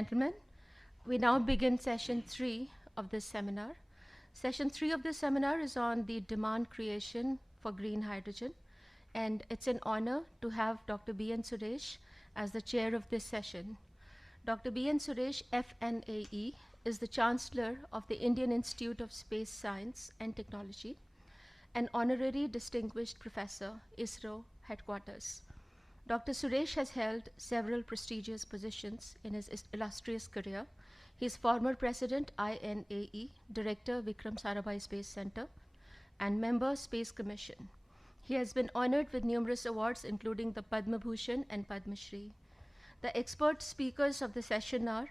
Gentlemen, we now begin session 3 of this seminar. Session 3 of this seminar is on the demand creation for green hydrogen, and it's an honor to have Dr. B.N. Suresh as the chair of this session. Dr. B.N. Suresh, FNAE, is the Chancellor of the Indian Institute of Space Science and Technology, an honorary distinguished professor, ISRO headquarters. Dr. Suresh has held several prestigious positions in his illustrious career. He is former president, INAE, director, Vikram Sarabhai Space Center, and member, Space Commission. He has been honored with numerous awards, including the Padma Bhushan and Padma Shri. The expert speakers of the session are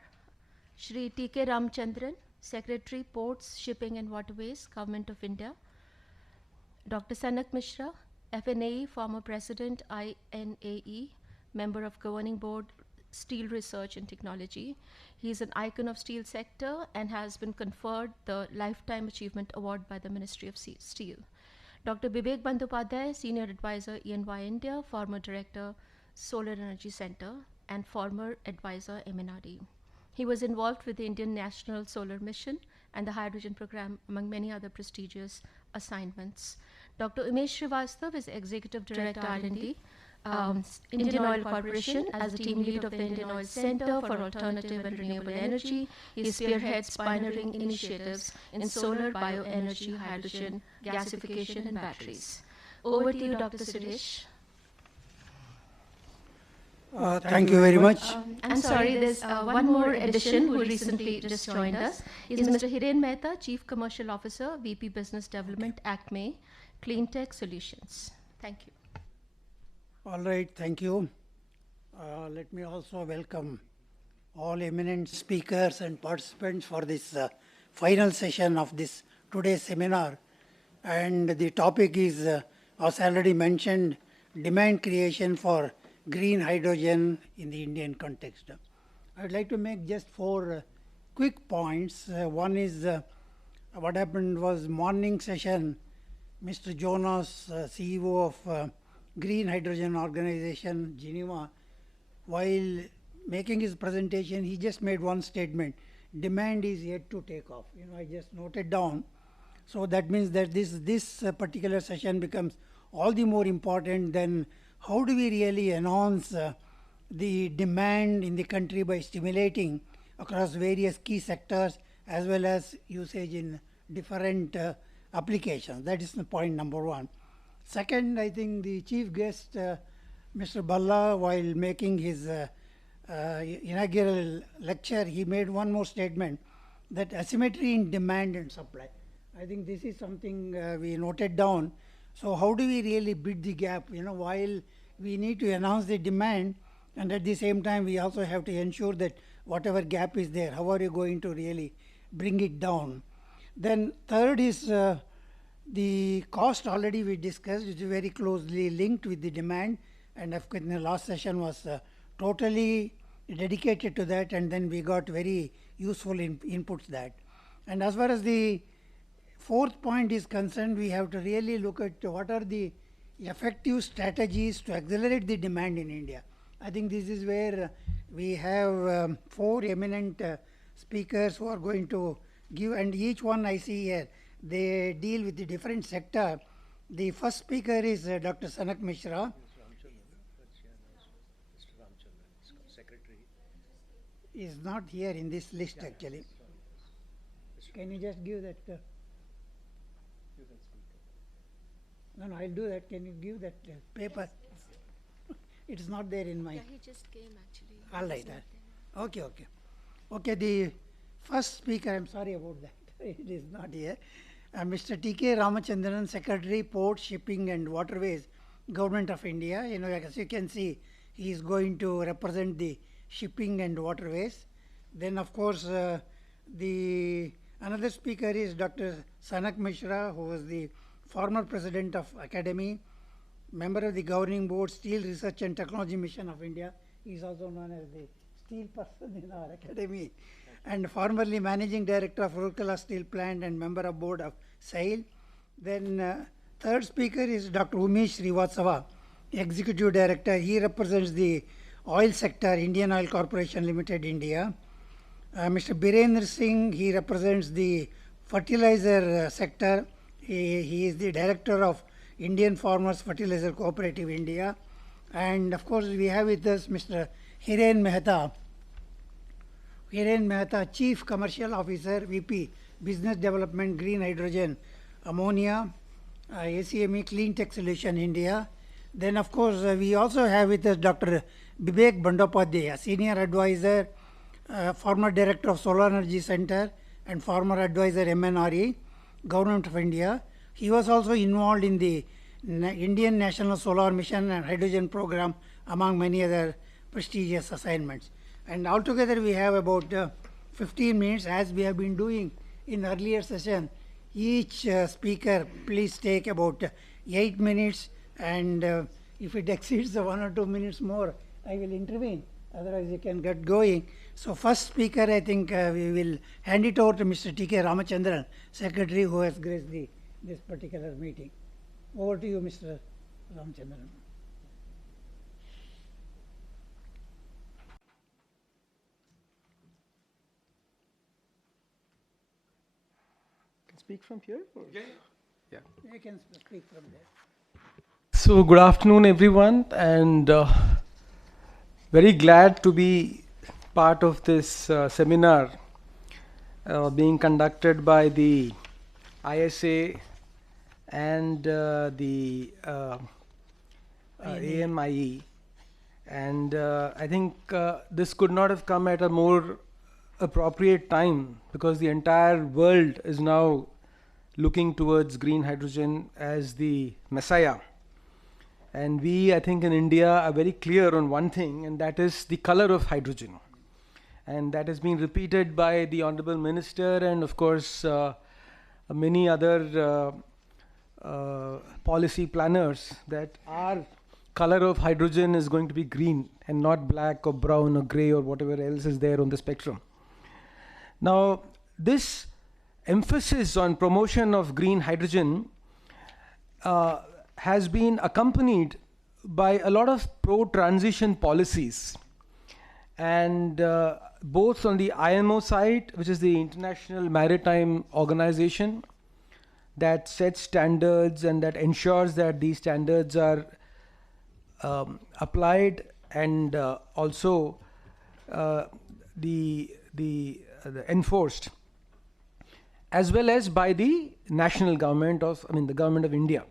Shri T.K. Ramachandran, Secretary, Ports, Shipping and Waterways, Government of India; Dr. Sanak Mishra, FNAE, former President, INAE, member of Governing Board, Steel Research and Technology. He is an icon of steel sector and has been conferred the Lifetime Achievement Award by the Ministry of Steel. Dr. Bibek Bandyopadhyay, Senior Advisor, EY India, former Director, Solar Energy Center, and former Advisor, MNRE. He was involved with the Indian National Solar Mission and the Hydrogen Program, among many other prestigious assignments. Dr. Umesh Srivastav is Executive Director, R&D, Indian Oil Corporation, as the team lead of the Indian Oil Center for Alternative and Renewable Energy. He spearheads pioneering initiatives in solar, bioenergy, hydrogen, gasification, and batteries. Over to you, Dr. Suresh. Thank you very much. I'm sorry, there's one more addition who recently just joined us. Is Mr. Hiren Mehta, Chief Commercial Officer, VP Business Development, ACME, Clean Tech Solutions. Thank you. All right, thank you. Let me also welcome all eminent speakers and participants for this final session of this today's seminar. And the topic is, as already mentioned, demand creation for green hydrogen in the Indian context. I'd like to make just four quick points. One is what happened was morning session, Mr. Jonas, CEO of Green Hydrogen Organization, Geneva, while making his presentation, he just made one statement: demand is yet to take off. I just noted down. So that means that this particular session becomes all the more important than how do we really enhance the demand in the country by stimulating across various key sectors as well as usage in different applications. That is the point number one. Second, I think the chief guest, Mr. Balla, while making his inaugural lecture, he made one more statement, that asymmetry in demand and supply. I think this is something we noted down. So how do we really bridge the gap? While we need to enhance the demand, and at the same time we also have to ensure that whatever gap is there, how are you going to really bring it down? Then third is the cost. Already we discussed, which is very closely linked with the demand, and of course in the last session was totally dedicated to that, and then we got very useful inputs that. And as far as the fourth point is concerned, we have to really look at what are the effective strategies to accelerate the demand in India. I think this is where we have four eminent speakers who are going to give, and each one I see here, they deal with the different sector. The first speaker is Dr. Sanak Mishra. Mr. Ramachandran, Secretary. Is not here in this list actually. Can you just give that? No, I'll do that. Can you give that paper? It is not there in my... Yeah, he just came actually. All right. Okay. Okay, the first speaker, I'm sorry about that. It is not here. Mr. T.K. Ramachandran, Secretary, Ports, Shipping and Waterways, Government of India. As you can see, he is going to represent the shipping and waterways. Then, of course, another speaker is Dr. Sanak Mishra, who was the former president of Academy, member of the Governing Board, Steel Research and Technology Mission of India. He is also known as the steel person in our Academy. And formerly Managing Director of Rourkela Steel Plant and member of Board of SAIL. Then third speaker is Dr. Umesh Srivastav, Executive Director. He represents the oil sector, Indian Oil Corporation Limited, India. Mr. Birendra Singh, he represents the fertilizer sector. He is the director of Indian Farmers Fertilizer Cooperative India. And of course, we have with us Mr. Hiren Mehta. Hiren Mehta, Chief Commercial Officer, VP, Business Development, Green Hydrogen, Ammonia, ACME, Clean Tech Solution, India. Then, of course, we also have with us Dr. Bibek Bandopadhyay, Senior Advisor, former Director of Solar Energy Center, and former Advisor MNRE, Government of India. He was also involved in the Indian National Solar Mission and Hydrogen Program, among many other prestigious assignments. And altogether, we have about 15 minutes, as we have been doing in earlier session. Each speaker, please take about 8 minutes, and if it exceeds the 1 or 2 minutes more, I will intervene. Otherwise, you can get going. So, first speaker, I think we will hand it over to Mr. T.K. Ramachandran, Secretary, who has graced this particular meeting. Over to you, Mr. Ramachandran. Speak from here? Yeah. You can speak from there. So good afternoon, everyone, and very glad to be part of this seminar being conducted by the ISA and the AMIE. And I think this could not have come at a more appropriate time, because the entire world is now looking towards green hydrogen as the messiah. And we, I think in India, are very clear on one thing, and that is the color of hydrogen. And that has been repeated by the Honorable Minister and of course many other policy planners, that our color of hydrogen is going to be green and not black or brown or grey or whatever else is there on the spectrum. Now, this emphasis on promotion of green hydrogen has been accompanied by a lot of pro-transition policies, and both on the IMO side, which is the International Maritime Organization, that sets standards and that ensures that these standards are applied, and also enforced, as well as by the national government of, the government of India.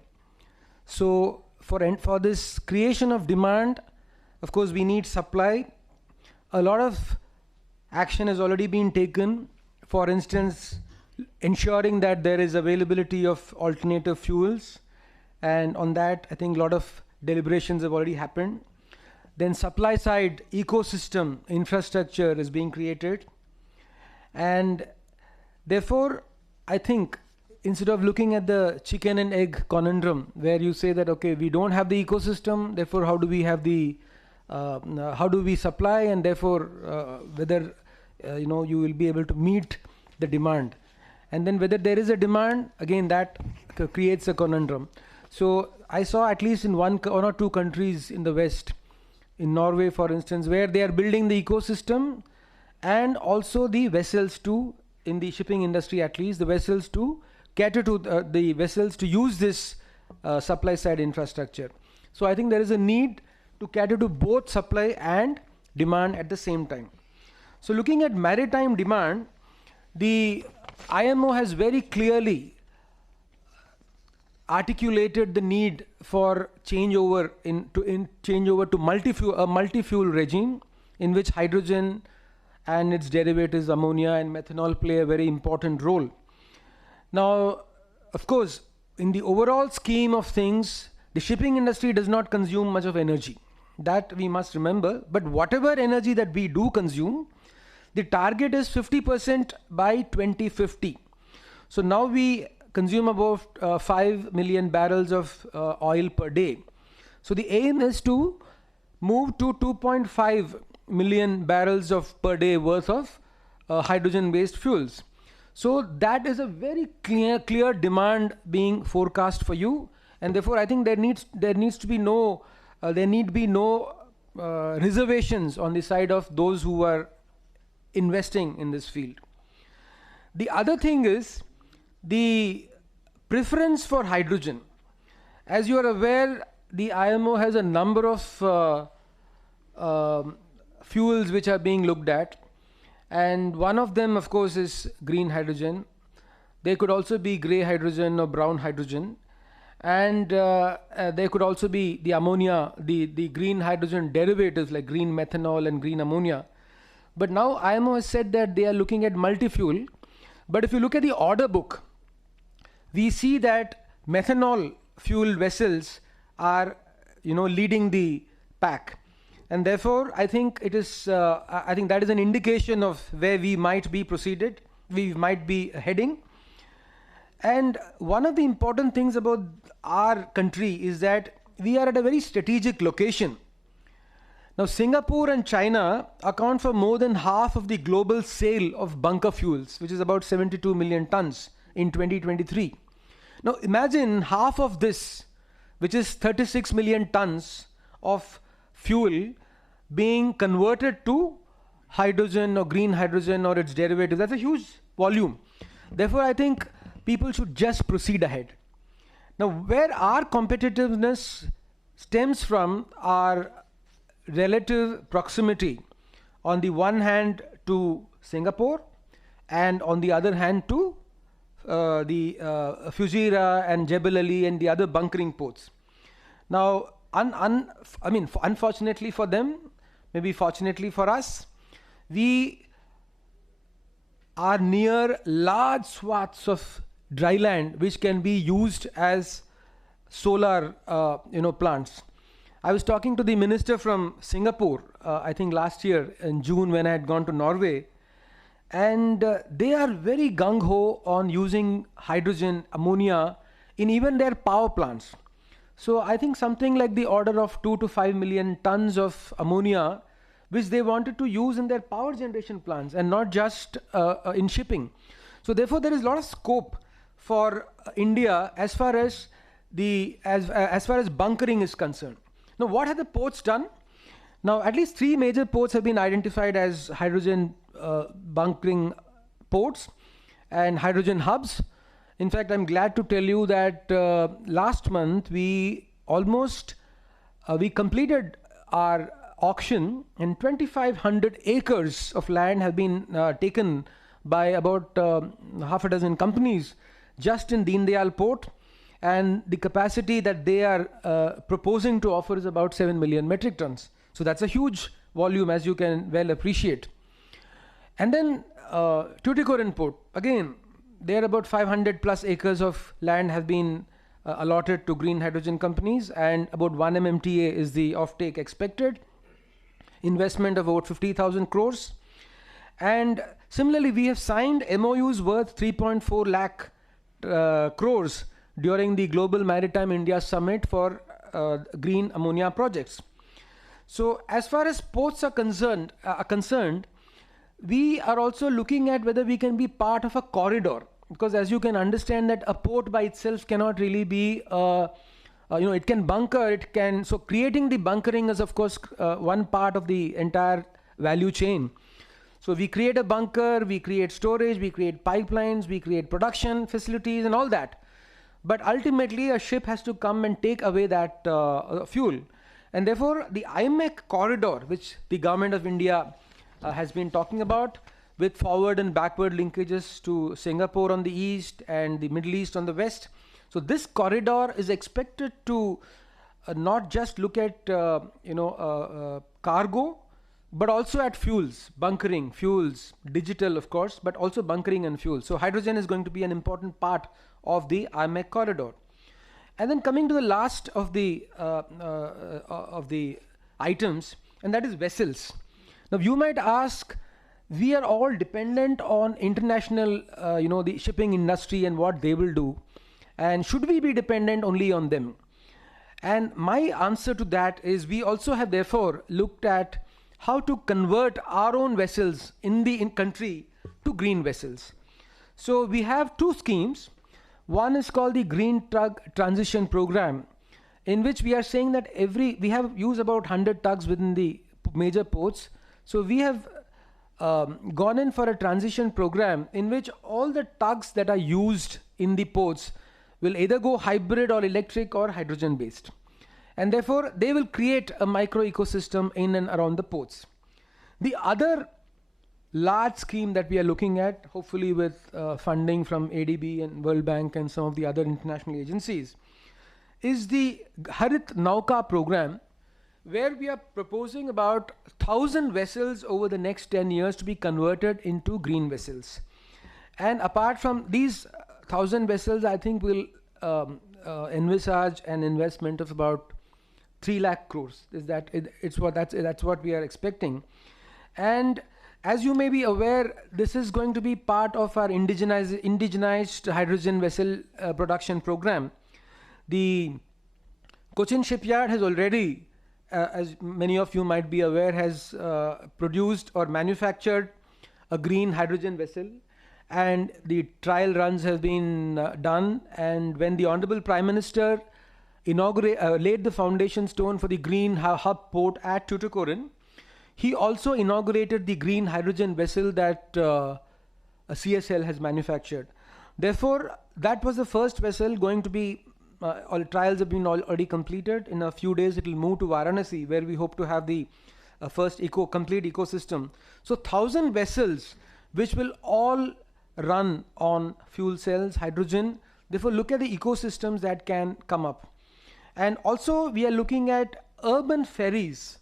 So for this creation of demand, of course, we need supply. A lot of action has already been taken. For instance, ensuring that there is availability of alternative fuels, and on that, I think a lot of deliberations have already happened. Then supply side ecosystem infrastructure is being created, and therefore I think instead of looking at the chicken and egg conundrum, where you say that okay, we don't have the ecosystem, therefore how do we have the how do we supply, and therefore whether you will be able to meet the demand, and then whether there is a demand, again that creates a conundrum. So I saw at least in one or two countries in the West, in Norway for instance, where they are building the ecosystem and also the vessels to, in the shipping industry at least, the vessels to cater to the vessels to use this supply side infrastructure. So I think there is a need to cater to both supply and demand at the same time. So looking at maritime demand, the IMO has very clearly articulated the need for changeover to multi-fuel regime, in which hydrogen and its derivatives ammonia and methanol play a very important role. Now, of course, in the overall scheme of things, the shipping industry does not consume much of energy. That we must remember. But whatever energy that we do consume, the target is 50% by 2050. So now we consume about 5 million barrels of oil per day. So the aim is to move to 2.5 million barrels of per day worth of hydrogen-based fuels. So that is a very clear demand being forecast for you, and therefore I think there needs to be no reservations on the side of those who are investing in this field. The other thing is the preference for hydrogen. As you are aware, the IMO has a number of fuels which are being looked at, and one of them of course is green hydrogen. There could also be grey hydrogen or brown hydrogen, and there could also be the ammonia, the green hydrogen derivatives like green methanol and green ammonia. But now IMO has said that they are looking at multi-fuel. But if you look at the order book, we see that methanol fueled vessels are leading the pack, and therefore I think it is I think that is an indication of where we might be heading. And one of the important things about our country is that we are at a very strategic location. Now Singapore and China account for more than half of the global sale of bunker fuels, which is about 72 million tons in 2023. Now imagine half of this, which is 36 million tons of fuel, being converted to hydrogen or green hydrogen or its derivatives. That's a huge volume. Therefore I think people should just proceed ahead. Now where our competitiveness stems from our relative proximity, on the one hand to Singapore and on the other hand to the Fujairah and Jebel Ali and the other bunkering ports. Now unfortunately for them, maybe fortunately for us, we are near large swaths of dry land which can be used as solar plants. I was talking to the minister from Singapore, I think last year in June when I had gone to Norway, and they are very gung-ho on using hydrogen, ammonia in even their power plants. So I think something like the order of 2 to 5 million tons of ammonia, which they wanted to use in their power generation plants and not just in shipping. So therefore there is a lot of scope for India as far as bunkering is concerned. Now what have the ports done? Now at least 3 major ports have been identified as hydrogen bunkering ports and hydrogen hubs. In fact, I'm glad to tell you that last month we completed our auction, and 2,500 acres of land have been taken by about half a dozen companies just in Deen Dayal port, and the capacity that they are proposing to offer is about 7 million metric tons. So that's a huge volume, as you can well appreciate. And then Tuticorin port, again, there about 500 plus acres of land have been allotted to green hydrogen companies, and about 1 MMTA is the offtake expected. Investment of about 50,000 crores. And similarly, we have signed MOUs worth 3.4 lakh crores during the Global Maritime India Summit for green ammonia projects. So as far as ports are concerned, we are also looking at whether we can be part of a corridor, because as you can understand that a port by itself cannot really be, it can bunker, so creating the bunkering is of course one part of the entire value chain. So we create a bunker, we create storage, we create pipelines, we create production facilities and all that. But ultimately a ship has to come and take away that fuel. And therefore the IMEC corridor, which the government of India has been talking about, with forward and backward linkages to Singapore on the east and the Middle East on the west. So this corridor is expected to not just look at cargo, but also at fuels, bunkering, fuels, digital of course, but also bunkering and fuels. So hydrogen is going to be an important part of the IMEC corridor. And then coming to the last of the items, and that is vessels. Now you might ask, we are all dependent on international, the shipping industry and what they will do, and should we be dependent only on them? And my answer to that is, we also have therefore looked at how to convert our own vessels in the country to green vessels. So we have 2 schemes. One is called the Green Tug Transition Program, in which we are saying that we have used about 100 tugs within the major ports. So we have gone in for a transition program in which all the tugs that are used in the ports will either go hybrid or electric or hydrogen based. And therefore, they will create a micro ecosystem in and around the ports. The other large scheme that we are looking at, hopefully with funding from ADB and World Bank and some of the other international agencies, is the Harit Nauka program, where we are proposing about 1,000 vessels over the next 10 years to be converted into green vessels. And apart from these 1,000 vessels, I think we'll envisage an investment of about 3 lakh crores. That's what we are expecting. And as you may be aware, this is going to be part of our indigenized hydrogen vessel production program. The Cochin shipyard has already, as many of you might be aware, has produced or manufactured a green hydrogen vessel, and the trial runs have been done. And when the Honorable Prime Minister laid the foundation stone for the green hub port at Tuticorin, he also inaugurated the green hydrogen vessel that CSL has manufactured. Therefore, that was the first vessel going to be, all trials have been already completed. In a few days, it will move to Varanasi, where we hope to have the first complete ecosystem. So 1,000 vessels, which will all run on fuel cells, hydrogen. Therefore, look at the ecosystems that can come up. And also, we are looking at urban ferries.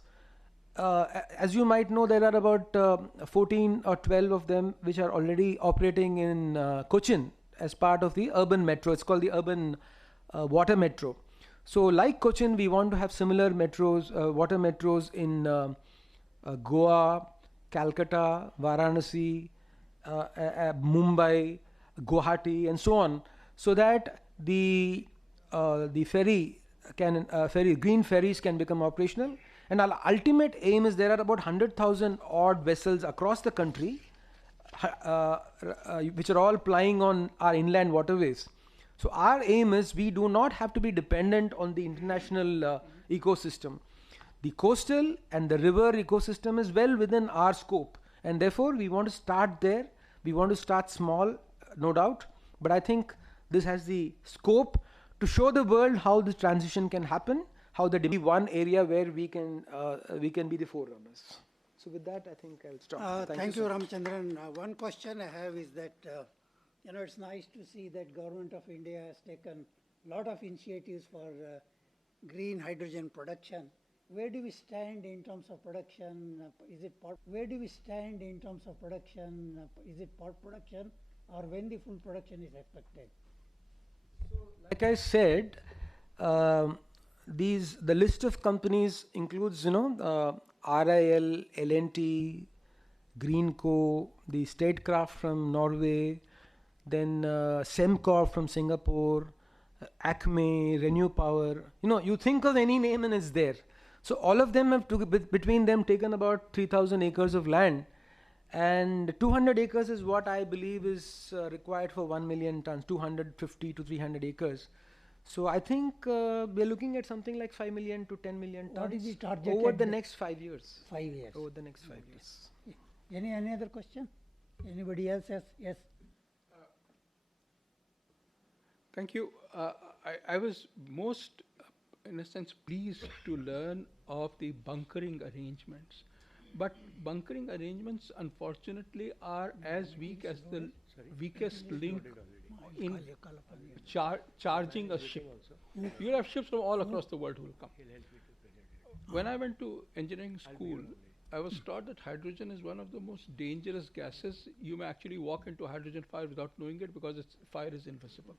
As you might know, there are about 14 or 12 of them which are already operating in Cochin as part of the urban metro. It's called the urban water metro. So like Cochin, we want to have similar metros, water metros in Goa, Calcutta, Varanasi, Mumbai, Guwahati, and so on, so that the green ferries can become operational. And our ultimate aim is there are about 100,000 odd vessels across the country, which are all plying on our inland waterways. So our aim is we do not have to be dependent on the international ecosystem. The coastal and the river ecosystem is well within our scope, and therefore we want to start there. We want to start small, no doubt, but I think this has the scope to show the world how this transition can happen, how there be one area where we can be the forerunners. So with that, I think I'll stop. Thank you, Ramachandran. One question I have is that, it's nice to see that Government of India has taken a lot of initiatives for green hydrogen production. Where do we stand in terms of production? Where do we stand in terms of production? Is it part production, or when the full production is expected? So, like I said, the list of companies includes, RIL, L&T, Greenco, the Statecraft from Norway, then Semcorp from Singapore, Acme, Renew Power. You think of any name and it's there. So all of them have between them taken about 3,000 acres of land, and 200 acres is what I believe is required for 1 million tons, 250 to 300 acres. So I think we're looking at something like 5 million to 10 million tons What is the target over the next 5 years. 5 years. Over the next 5 years. Any other question? Anybody else has? Yes. Thank you. I was most, in a sense, pleased to learn of the bunkering arrangements. But bunkering arrangements, unfortunately, are as weak as the weakest link in charging a ship. You have ships from all across the world who will come. When I went to engineering school, I was taught that hydrogen is one of the most dangerous gases. You may actually walk into a hydrogen fire without knowing it because fire is invisible.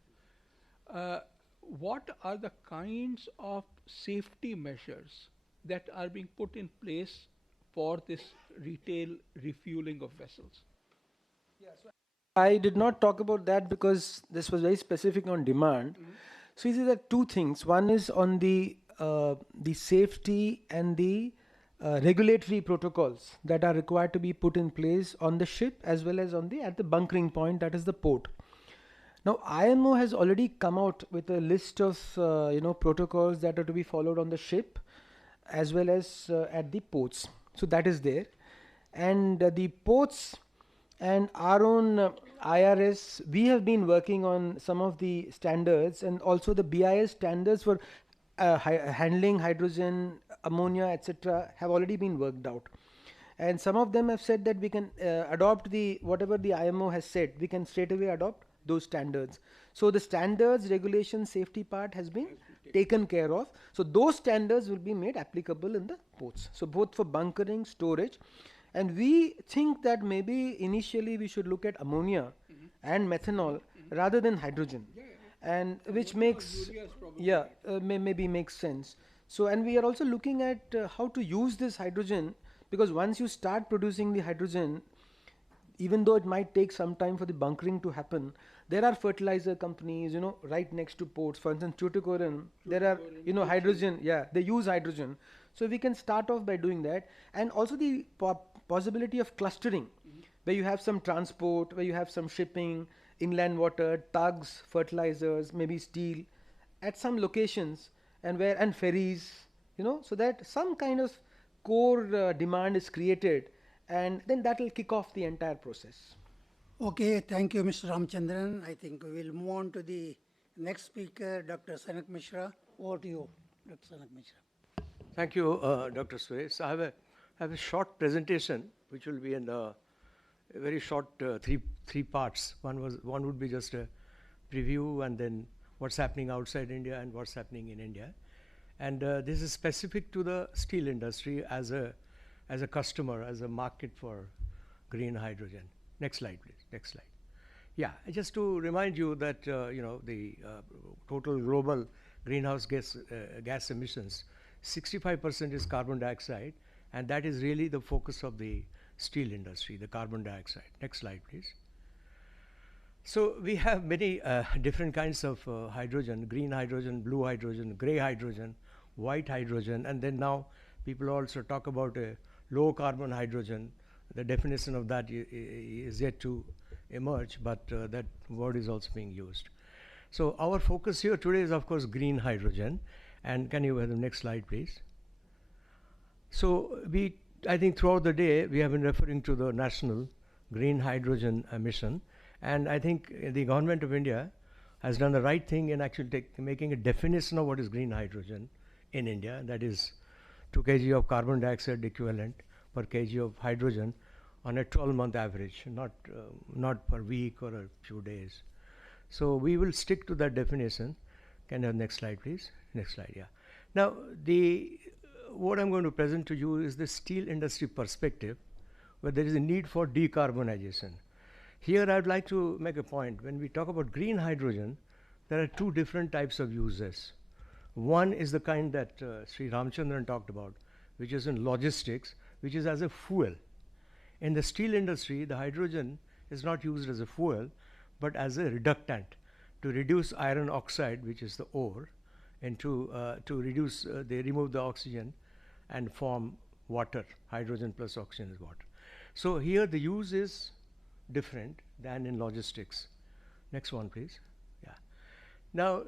What are the kinds of safety measures that are being put in place for this retail refueling of vessels? Yeah, so I did not talk about that because this was very specific on demand. Mm-hmm. So these are two things. One is on the safety and the regulatory protocols that are required to be put in place on the ship as well as at the bunkering point, that is the port. Now, IMO has already come out with a list of protocols that are to be followed on the ship as well as at the ports. So that is there. And the ports and our own IRS, we have been working on some of the standards, and also the BIS standards for handling hydrogen, ammonia, etc. have already been worked out. And some of them have said that we can adopt the whatever the IMO has said, we can straight away adopt those standards. So the standards, regulation, safety part has been taken care of. So those standards will be made applicable in the ports. So both for bunkering, storage, and we think that maybe initially we should look at ammonia and methanol rather than hydrogen, and which makes maybe makes sense. So, and we are also looking at how to use this hydrogen, because once you start producing the hydrogen, even though it might take some time for the bunkering to happen, there are fertilizer companies, right next to ports. For instance, Tuticorin, there are, hydrogen, they use hydrogen. So we can start off by doing that. And also the possibility of clustering, where you have some transport, where you have some shipping, inland water, tugs, fertilizers, maybe steel, at some locations, and ferries, so that some kind of core demand is created, and then that will kick off the entire process. Okay, thank you, Mr. Ramachandran. I think we will move on to the next speaker, Dr. Sanak Mishra. Over to you, Dr. Sanak Mishra. Thank you, Dr. Suresh. I have a short presentation, which will be in a very short three parts. One would be just a preview, and then what's happening outside India and what's happening in India. And this is specific to the steel industry as a customer, as a market for green hydrogen. Next slide, please. Next slide. Yeah, just to remind you that the total global greenhouse gas emissions, 65% is carbon dioxide, and that is really the focus of the steel industry, the carbon dioxide. Next slide, please. So we have many different kinds of hydrogen: green hydrogen, blue hydrogen, gray hydrogen, white hydrogen, and then now people also talk about a low carbon hydrogen. The definition of that is yet to emerge, but that word is also being used. So our focus here today is, of course, green hydrogen. And can you have the next slide, please? So I think throughout the day, we have been referring to the national green hydrogen mission. And I think the government of India has done the right thing in actually making a definition of what is green hydrogen in India. That is 2 kg of carbon dioxide equivalent per kg of hydrogen on a 12-month average, not per week or a few days. So we will stick to that definition. Can you have next slide, please? Next slide, yeah. Now, what I'm going to present to you is the steel industry perspective, where there is a need for decarbonization. Here, I'd like to make a point. When we talk about green hydrogen, there are two different types of uses. One is the kind that Sri Ramachandran talked about, which is in logistics, which is as a fuel. In the steel industry, the hydrogen is not used as a fuel, but as a reductant to reduce iron oxide, which is the ore, and to reduce, they remove the oxygen and form water. Hydrogen plus oxygen is water. So here the use is different than in logistics. Next one, please. Yeah. Now,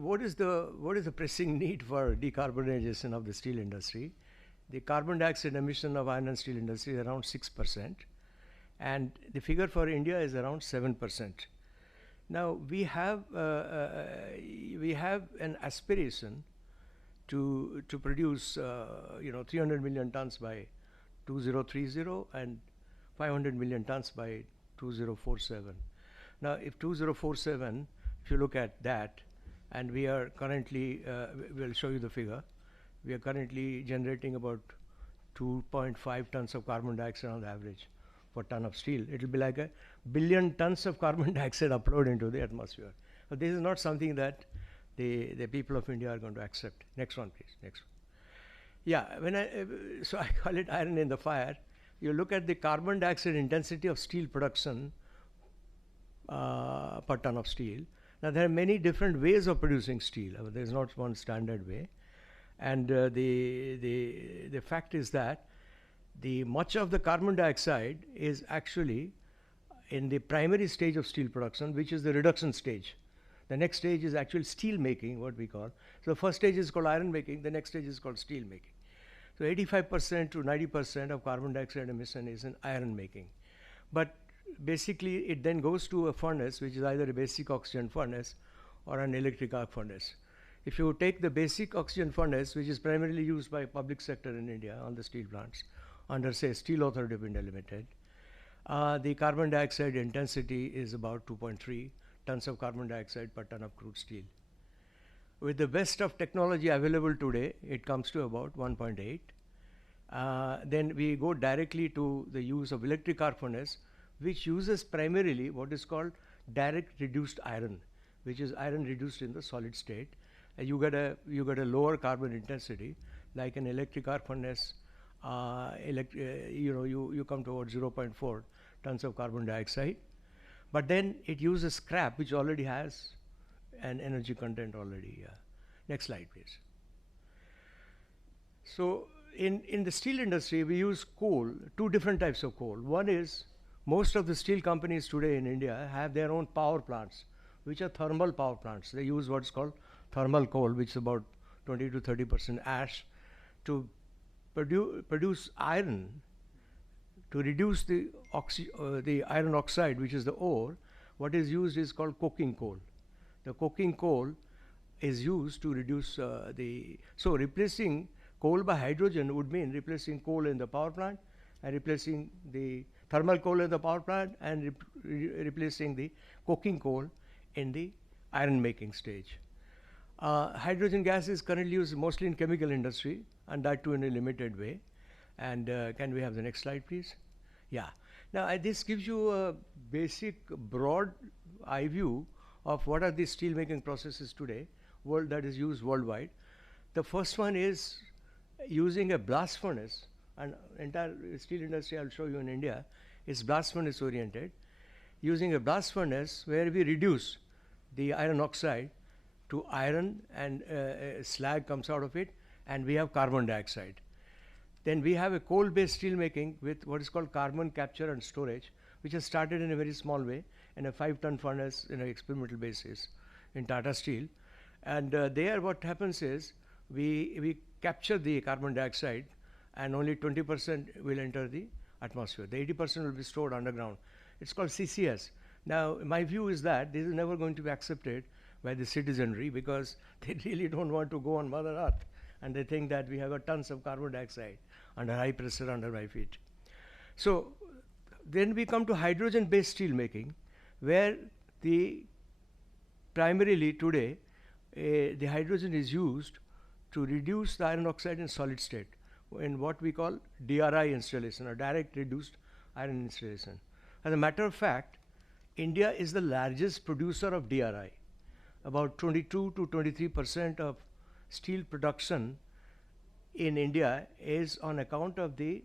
what is the pressing need for decarbonization of the steel industry? The carbon dioxide emission of iron and steel industry is around 6%, and the figure for India is around 7%. Now we have an aspiration to produce 300 million tons by 2030 and 500 million tons by 2047. Now, if 2047, if you look at that, and we are currently, we'll show you the figure. We are currently generating about 2.5 tons of carbon dioxide on the average per ton of steel. It will be like 1 billion tons of carbon dioxide uploaded into the atmosphere. But this is not something that the people of India are going to accept. Next one, please. Next one. Yeah, so I call it iron in the fire. You look at the carbon dioxide intensity of steel production per ton of steel. Now, there are many different ways of producing steel. There is not one standard way. And the fact is that much of the carbon dioxide is actually in the primary stage of steel production, which is the reduction stage. The next stage is actual steel making, what we call. So the first stage is called iron making, the next stage is called steel making. So 85% to 90% of carbon dioxide emission is in iron making. But basically it then goes to a furnace which is either a basic oxygen furnace or an electric arc furnace. If you take the basic oxygen furnace, which is primarily used by public sector in India on the steel plants under say Steel Authority of India Limited, the carbon dioxide intensity is about 2.3 tons of carbon dioxide per ton of crude steel. With the best of technology available today, it comes to about 1.8. Then we go directly to the use of electric arc furnace, which uses primarily what is called direct reduced iron, which is iron reduced in the solid state. You get a lower carbon intensity, like an electric arc furnace. You come to about 0.4 tons of carbon dioxide, but then it uses scrap, which already has an energy content already. Yeah. Next slide, please. So in the steel industry, we use coal, two different types of coal. One is most of the steel companies today in India have their own power plants, which are thermal power plants. They use what's called thermal coal, which is about 20 to 30% ash, to produce iron. To reduce the iron oxide, which is the ore, what is used is called coking coal. The coking coal is used to reduce so replacing coal by hydrogen would mean replacing coal in the power plant and replacing the thermal coal in the power plant and replacing the coking coal in the iron making stage. Hydrogen gas is currently used mostly in chemical industry, and that too in a limited way. And can we have the next slide, please? Yeah. Now this gives you a basic broad eye view of what are the steel making processes today, that is used worldwide. The first one is using a blast furnace, and entire steel industry I'll show you in India is blast furnace oriented. Using a blast furnace where we reduce the iron oxide to iron, and slag comes out of it, and we have carbon dioxide. Then we have a coal-based steel making with what is called carbon capture and storage, which has started in a very small way in a 5-ton furnace in an experimental basis in Tata Steel. And there what happens is we capture the carbon dioxide, and only 20% will enter the atmosphere. The 80% will be stored underground. It's called CCS. Now, my view is that this is never going to be accepted by the citizenry, because they really don't want to go on Mother Earth, and they think that we have got tons of carbon dioxide under high pressure under my feet. So then we come to hydrogen-based steel making, where primarily today the hydrogen is used to reduce the iron oxide in solid state in what we call DRI installation, or direct reduced iron installation. As a matter of fact, India is the largest producer of DRI. About 22 to 23% of steel production in India is on account of the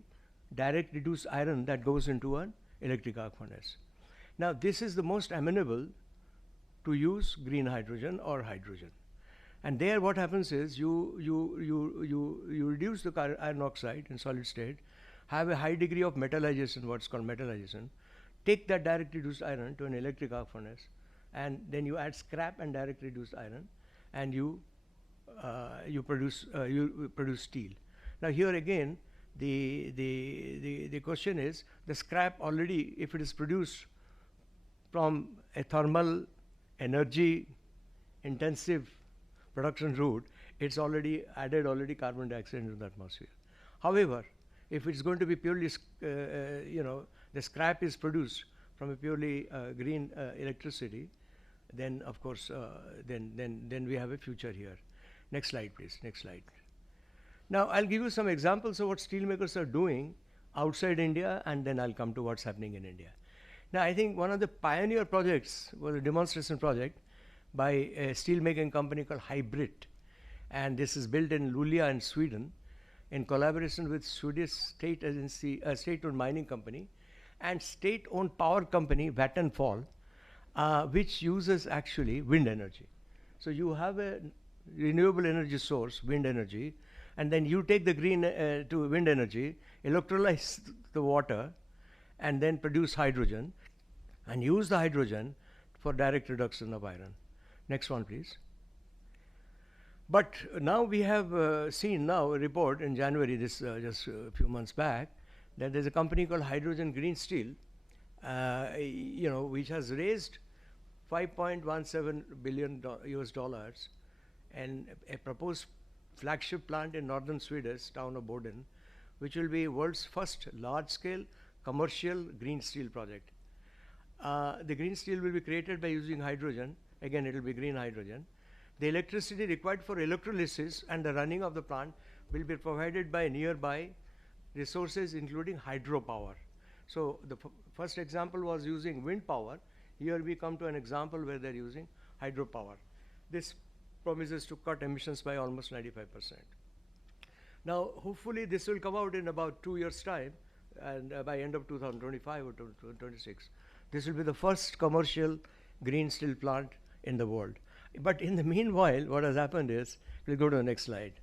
direct reduced iron that goes into an electric arc furnace. Now, this is the most amenable to use green hydrogen or hydrogen. And there what happens is you reduce the iron oxide in solid state, have a high degree of metallization, what's called metallization, take that direct reduced iron to an electric arc furnace, and then you add scrap and direct reduced iron, and you produce steel. Now here again, the question is, the scrap already, if it is produced from a thermal energy intensive production route, it's already added carbon dioxide into the atmosphere. However, if it's going to be purely, the scrap is produced from a purely green electricity, then of course, then we have a future here. Next slide, please. Next slide. Now, I'll give you some examples of what steelmakers are doing outside India, and then I'll come to what's happening in India. Now, I think one of the pioneer projects was a demonstration project by a steelmaking company called Hybrid, and this is built in Luleå in Sweden in collaboration with Swedish state agency, state-owned mining company, and state-owned power company Vattenfall, which uses actually wind energy. So you have a renewable energy source, wind energy, and then you take the green to wind energy, electrolyze the water, and then produce hydrogen, and use the hydrogen for direct reduction of iron. Next one, please. But now we have seen now a report in January, this just a few months back, that there's a company called Hydrogen Green Steel, which has raised 5.17 billion US dollars, and a proposed flagship plant in northern Swedish town of Boden, which will be world's first large-scale commercial green steel project. The green steel will be created by using hydrogen. Again, it will be green hydrogen. The electricity required for electrolysis and the running of the plant will be provided by nearby resources, including hydropower. So the first example was using wind power. Here we come to an example where they're using hydropower. This promises to cut emissions by almost 95%. Now, hopefully this will come out in about 2 years' time, and by end of 2025 or 2026. This will be the first commercial green steel plant in the world. But in the meanwhile, what has happened is, we'll go to the next slide.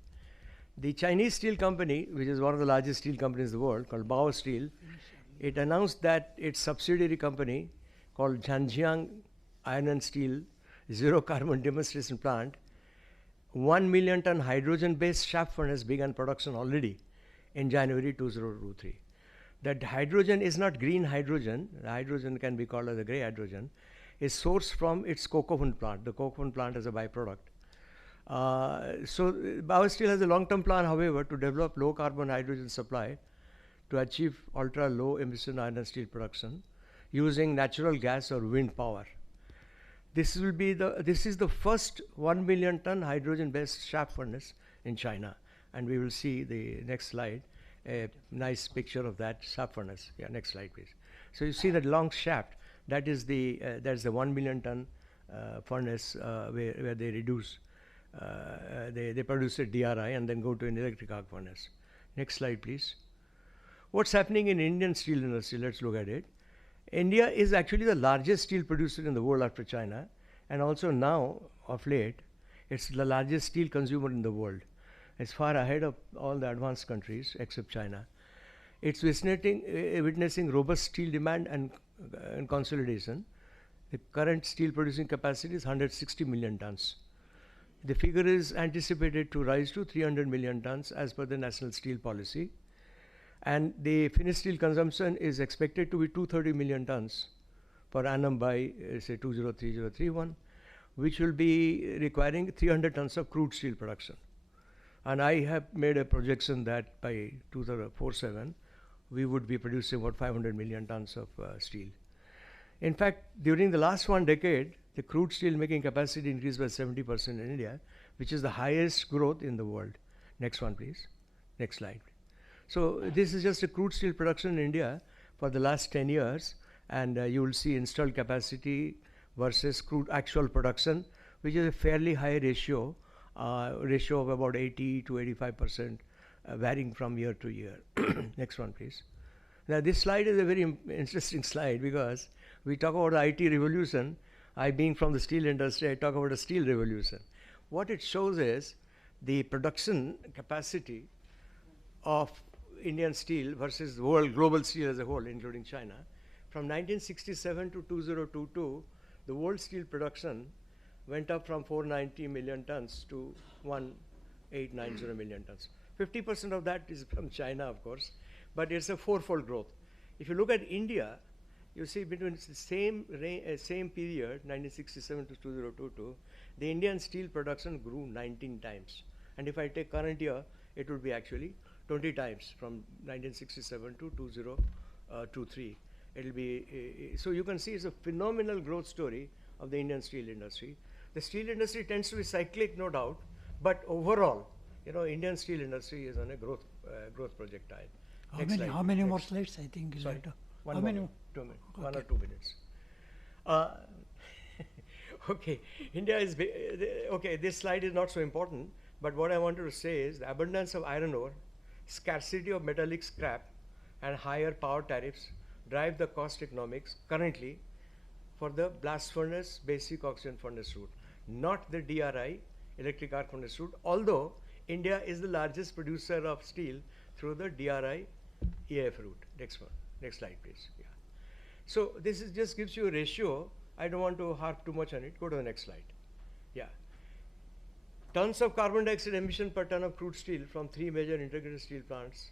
The Chinese steel company, which is one of the largest steel companies in the world, called Bao Steel, it announced that its subsidiary company, called Zhanjiang Iron and Steel Zero Carbon Demonstration Plant, 1 million ton hydrogen-based shaft furnace began production already in January 2023. That hydrogen is not green hydrogen. The hydrogen can be called as a gray hydrogen, is sourced from its coke oven plant. The coke oven plant is a byproduct. So Bao Steel has a long-term plan, however, to develop low-carbon hydrogen supply to achieve ultra-low emission iron and steel production using natural gas or wind power. This is the first 1 million ton hydrogen-based shaft furnace in China, and we will see the next slide, a nice picture of that shaft furnace. Yeah, next slide, please. So you see that long shaft. That is that's the 1 million ton furnace where they reduce, they produce a DRI and then go to an electric arc furnace. Next slide, please. What's happening in Indian steel industry? Let's look at it. India is actually the largest steel producer in the world after China, and also now, of late, it's the largest steel consumer in the world. It's far ahead of all the advanced countries except China. It's witnessing robust steel demand and consolidation. The current steel producing capacity is 160 million tons. The figure is anticipated to rise to 300 million tons as per the National Steel Policy. And the finished steel consumption is expected to be 230 million tons per annum by, say, 2030-31, which will be requiring 300 tons of crude steel production. And I have made a projection that by 2047, we would be producing about 500 million tons of steel. In fact, during the last 1 decade, the crude steel making capacity increased by 70% in India, which is the highest growth in the world. Next one, please. Next slide. So this is just a crude steel production in India for the last 10 years, and you will see installed capacity versus crude actual production, which is a fairly high ratio of about 80 to 85%, varying from year to year. Next one, please. Now this slide is a very interesting slide because we talk about the IT revolution. I being from the steel industry, I talk about a steel revolution. What it shows is the production capacity of Indian steel versus the world global steel as a whole, including China. From 1967 to 2022, the world steel production went up from 490 million tons to 1890 million tons. 50% of that is from China, of course, but it's a fourfold growth. If you look at India, you see between the same period, 1967 to 2022, the Indian steel production grew 19 times. And if I take current year, it would be actually 20 times from 1967 to 2023. It'll be, so you can see it's a phenomenal growth story of the Indian steel industry. The steel industry tends to be cyclic, no doubt, but overall, Indian steel industry is on a growth projectile. How many more slides? I think. Sorry, how many? 2 minutes. Okay. 1 or 2 minutes. Okay, India is okay. This slide is not so important, but what I wanted to say is the abundance of iron ore, scarcity of metallic scrap, and higher power tariffs drive the cost economics currently for the blast furnace, basic oxygen furnace route, not the DRI, electric arc furnace route, although India is the largest producer of steel through the DRI EAF route. Next one. Next slide, please. Yeah. So this is just gives you a ratio. I don't want to harp too much on it. Go to the next slide. Yeah. Tons of carbon dioxide emission per ton of crude steel from 3 major integrated steel plants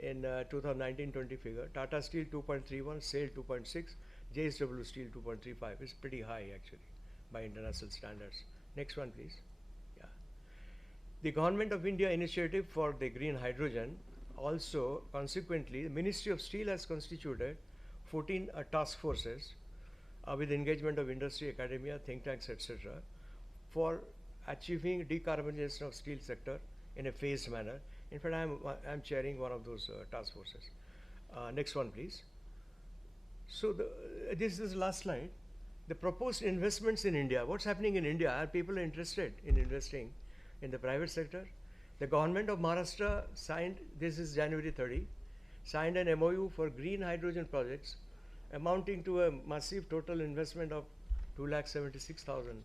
in 2019-20 figure. Tata Steel 2.31, SAIL 2.6, JSW Steel 2.35. It's pretty high actually by international standards. Next one please. Yeah. The Government of India initiative for the green hydrogen, also consequently the Ministry of Steel has constituted 14 task forces with engagement of industry, academia, think tanks, etc. for achieving decarbonization of steel sector in a phased manner. In fact, I'm chairing one of those task forces. Next one, please. So this is the last slide. The proposed investments in India. What's happening in India? Are people interested in investing in the private sector? The government of Maharashtra signed, this is January 30, signed an MOU for green hydrogen projects amounting to a massive total investment of 2,76,000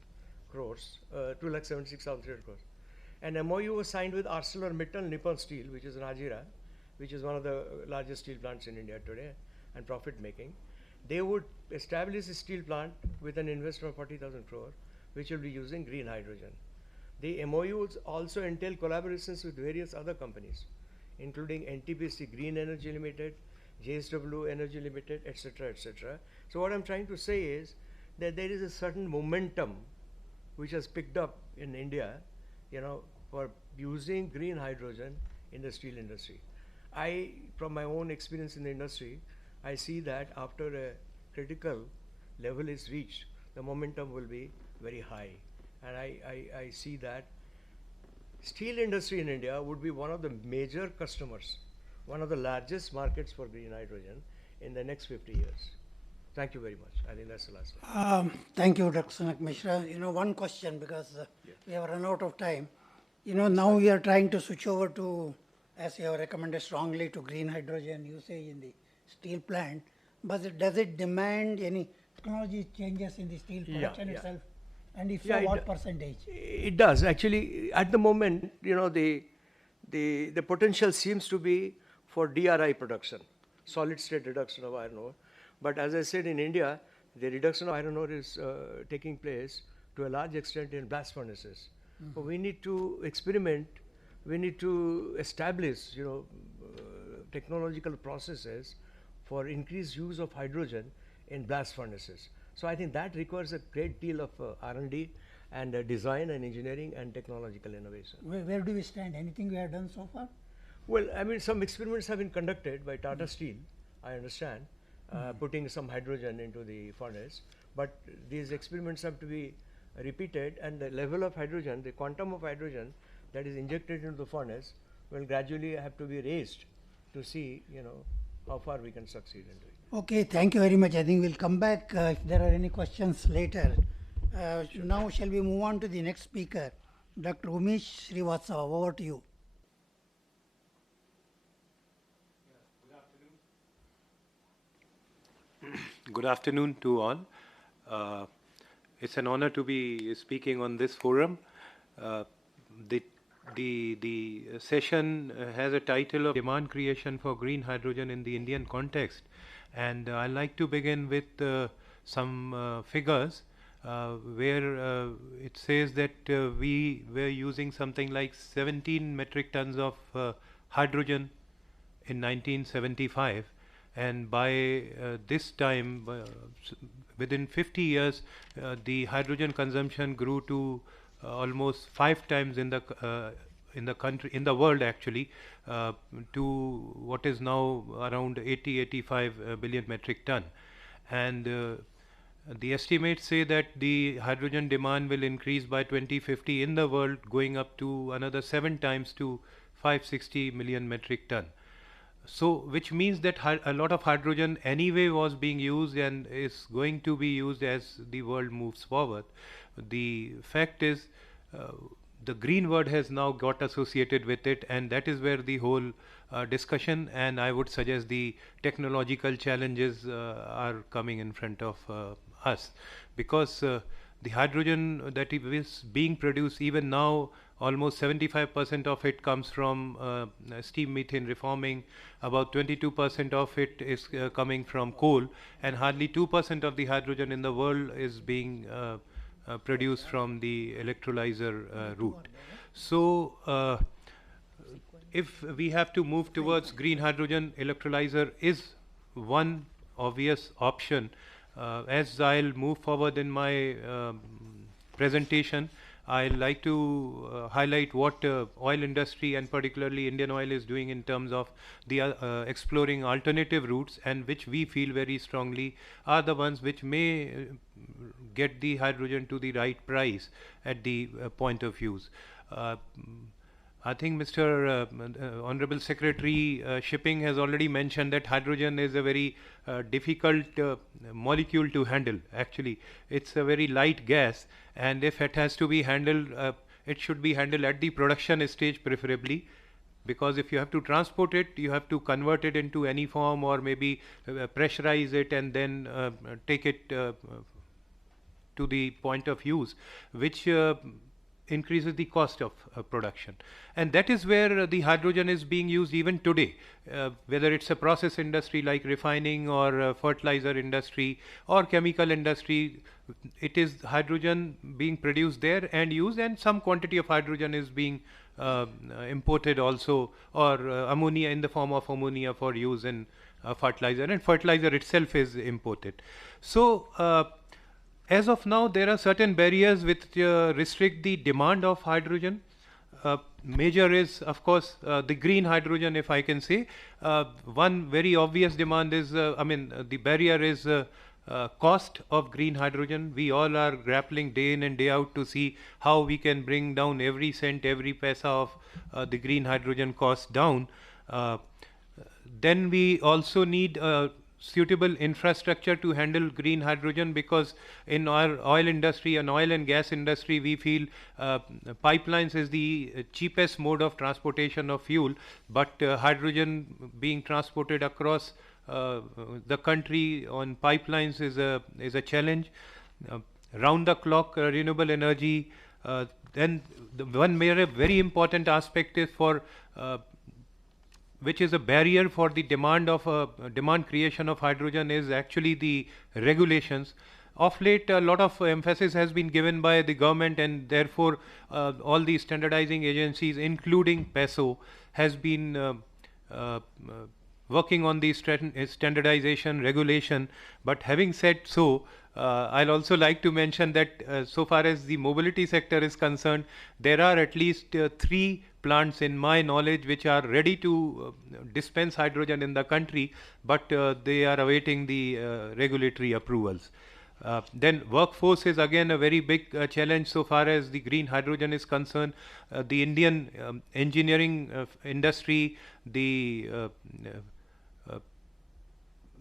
crores, 2,76,000 crores. An MOU was signed with ArcelorMittal Nippon Steel, which is in Hazira, which is one of the largest steel plants in India today and profit making. They would establish a steel plant with an investment of 40,000 crore, which will be using green hydrogen. The MOUs also entail collaborations with various other companies, including NTPC Green Energy Limited, JSW Energy Limited, etc., etc. So what I'm trying to say is that there is a certain momentum which has picked up in India, for using green hydrogen in the steel industry. From my own experience in the industry, I see that after a critical level is reached, the momentum will be very high. And I see that steel industry in India would be one of the major customers, one of the largest markets for green hydrogen in the next 50 years. Thank you very much. I think that's the last one. Thank you, Dr. Sanak Mishra. One question, because we have run out of time. Now we are trying to switch over to, as you have recommended strongly, to green hydrogen usage in the steel plant. But does it demand any technology changes in the steel production itself? And if so, what percentage? It does. Actually, at the moment, the potential seems to be for DRI production, solid state reduction of iron ore. But as I said, in India, the reduction of iron ore is taking place to a large extent in blast furnaces. So we need to experiment, we need to establish, technological processes for increased use of hydrogen in blast furnaces. So I think that requires a great deal of R&D and design and engineering and technological innovation. Where do we stand? Anything we have done so far? Well, I mean, some experiments have been conducted by Tata Steel, I understand, putting some hydrogen into the furnace. But these experiments have to be repeated, and the level of hydrogen, the quantum of hydrogen that is injected into the furnace will gradually have to be raised to see, how far we can succeed in doing it. Okay, thank you very much. I think we'll come back if there are any questions later. Now shall we move on to the next speaker, Dr. Umesh Srivastava. Over to you. Good afternoon to all. It's an honor to be speaking on this forum. The session has a title of Demand Creation for Green Hydrogen in the Indian Context, and I'd like to begin with some figures where it says that we were using something like 17 metric tons of hydrogen in 1975, and by this time, within 50 years, the hydrogen consumption grew to almost 5 times in the world actually, to what is now around 80-85 billion metric ton. And the estimates say that the hydrogen demand will increase by 2050 in the world, going up to another 7 times to 560 million metric ton. So, which means that a lot of hydrogen anyway was being used and is going to be used as the world moves forward. The fact is, the green word has now got associated with it, and that is where the whole discussion, and I would suggest the technological challenges are coming in front of us, because the hydrogen that is being produced even now, almost 75% of it comes from steam methane reforming, about 22% of it is coming from coal, and hardly 2% of the hydrogen in the world is being produced from the electrolyzer route. So if we have to move towards green hydrogen, electrolyzer is one obvious option. As I'll move forward in my presentation, I like to highlight what oil industry and particularly Indian Oil is doing in terms of the exploring alternative routes, and which we feel very strongly are the ones which may get the hydrogen to the right price at the point of use. I think Mr. Honorable Secretary Shipping has already mentioned that hydrogen is a very difficult molecule to handle. Actually, it's a very light gas, and if it has to be handled, it should be handled at the production stage preferably, because if you have to transport it, you have to convert it into any form, or maybe pressurize it and then take it to the point of use, which increases the cost of production. And that is where the hydrogen is being used even today, whether it's a process industry like refining, or fertilizer industry, or chemical industry. It is hydrogen being produced there and used, and some quantity of hydrogen is being imported also, or ammonia, in the form of ammonia for use in fertilizer, and fertilizer itself is imported. So as of now, there are certain barriers which restrict the demand of hydrogen. Major is, of course, the green hydrogen, if I can say. One very obvious demand is, the barrier is cost of green hydrogen. We all are grappling day in and day out to see how we can bring down every cent, every paisa of the green hydrogen cost down. Then we also need suitable infrastructure to handle green hydrogen, because in our oil industry and oil and gas industry, we feel pipelines is the cheapest mode of transportation of fuel, but hydrogen being transported across the country on pipelines is a challenge. Round the clock renewable energy. Then the one very important aspect is for which is a barrier for the demand creation of hydrogen, is actually the regulations. Of late, a lot of emphasis has been given by the government, and therefore all the standardizing agencies, including PESO, has been working on the standardization regulation. But having said so, I'll also like to mention that so far as the mobility sector is concerned, there are at least 3 plants in my knowledge which are ready to dispense hydrogen in the country, but they are awaiting the regulatory approvals. Then workforce is again a very big challenge so far as the green hydrogen is concerned. The Indian engineering industry,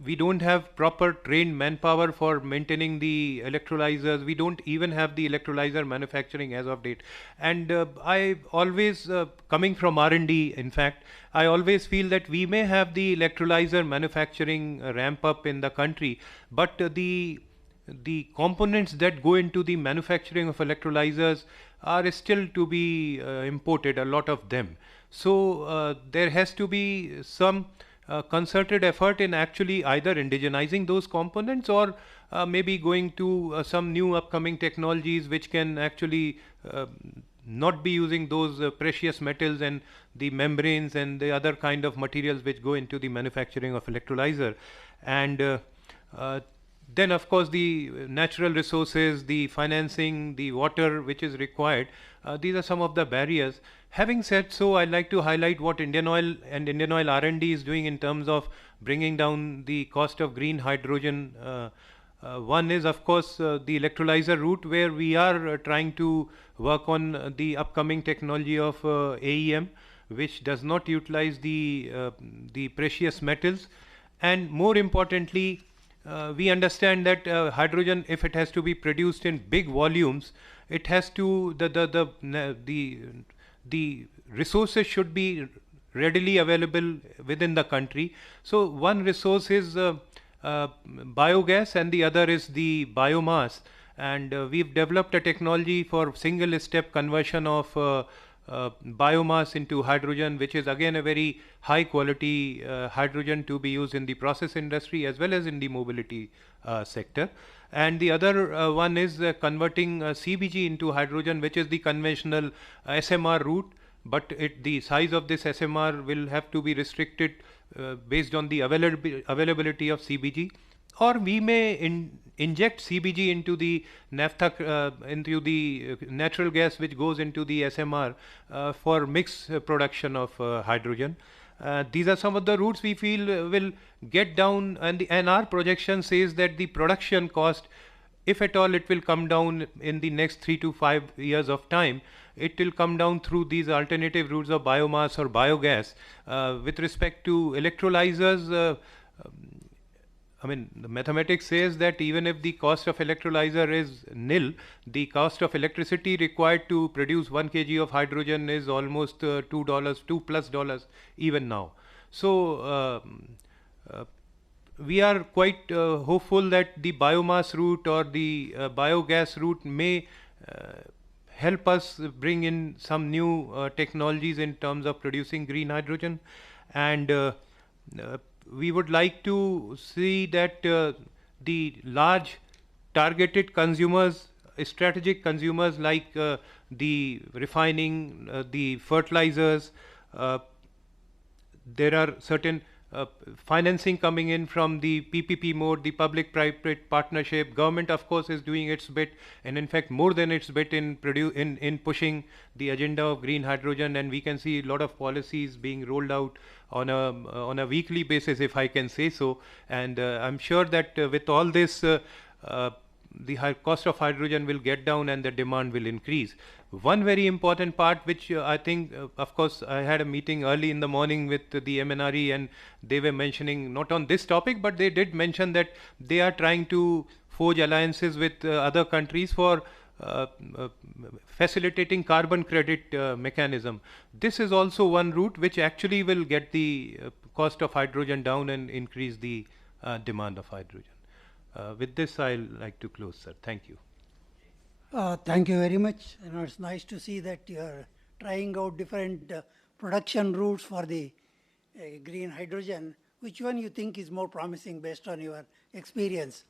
we don't have proper trained manpower for maintaining the electrolyzers. We don't even have the electrolyzer manufacturing as of date. And I always, coming from R&D, in fact, I always feel that we may have the electrolyzer manufacturing ramp up in the country, but the components that go into the manufacturing of electrolyzers are still to be imported, a lot of them. So there has to be some concerted effort in actually either indigenizing those components, or maybe going to some new upcoming technologies which can actually not be using those precious metals and the membranes and the other kind of materials which go into the manufacturing of electrolyzer. And then of course the natural resources, the financing, the water which is required, these are some of the barriers. Having said so, I'd like to highlight what Indian Oil and Indian Oil R&D is doing in terms of bringing down the cost of green hydrogen. One is of course the electrolyzer route, where we are trying to work on the upcoming technology of AEM, which does not utilize the precious metals. And more importantly, we understand that hydrogen, if it has to be produced in big volumes, it has to the resources should be readily available within the country. So one resource is biogas, and the other is the biomass. And we've developed a technology for single step conversion of biomass into hydrogen, which is again a very high quality hydrogen to be used in the process industry as well as in the mobility sector. And the other one is converting CBG into hydrogen, which is the conventional SMR route, but the size of this SMR will have to be restricted based on the availability of CBG, or we may inject CBG into the naphtha, into the natural gas which goes into the SMR for mixed production of hydrogen. These are some of the routes we feel will get down, and our projection says that the production cost, if at all it will come down in the next 3 to 5 years of time, it will come down through these alternative routes of biomass or biogas. With respect to electrolyzers, I mean, the mathematics says that even if the cost of electrolyzer is nil, the cost of electricity required to produce 1 kg of hydrogen is almost $2+ even now. So we are quite hopeful that the biomass route or the biogas route may help us bring in some new technologies in terms of producing green hydrogen, and we would like to see that the large targeted consumers, strategic consumers like the refining, the fertilizers, there are certain financing coming in from the PPP mode, the public-private partnership. Government, of course, is doing its bit, and in fact, more than its bit in pushing the agenda of green hydrogen. And we can see a lot of policies being rolled out on a weekly basis, if I can say so. And I'm sure that with all this, the high cost of hydrogen will get down and the demand will increase. One very important part, which I think, of course, I had a meeting early in the morning with the MNRE, and they were mentioning, not on this topic, but they did mention that they are trying to forge alliances with other countries for facilitating carbon credit mechanism. This is also one route which actually will get the cost of hydrogen down and increase the demand of hydrogen. With this, I'll like to close, sir. Thank you. Thank you very much. You know, it's nice to see that you are trying out different production routes for the green hydrogen. Which one you think is more promising based on your experience?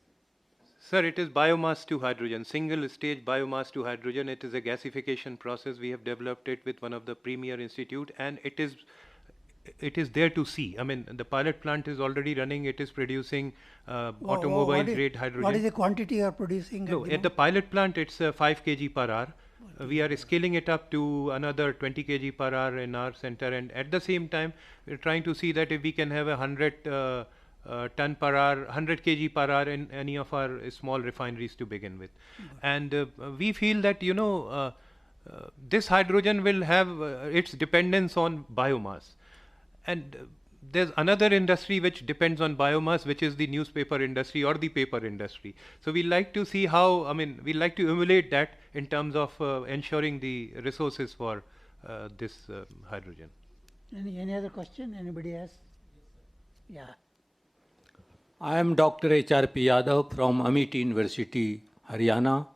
Sir, it is biomass to hydrogen, single stage biomass to hydrogen. It is a gasification process. We have developed it with one of the premier institute, and it is there to see. I mean, the pilot plant is already running. It is producing automobile grade hydrogen. What is the quantity you are producing? No, at the pilot plant, it's 5 kg per hour. We are scaling it up to another 20 kg per hour in our center, and at the same time, we're trying to see that if we can have 100 ton per hour, 100 kg per hour in any of our small refineries to begin with. And we feel that, you know, this hydrogen will have its dependence on biomass. And there's another industry which depends on biomass, which is the newspaper industry or the paper industry. So we like to see how, I mean, we like to emulate that in terms of ensuring the resources for this hydrogen. Any other question? Anybody else? Yeah. I am Dr. H.R.P. Yadav from Amity University, Haryana.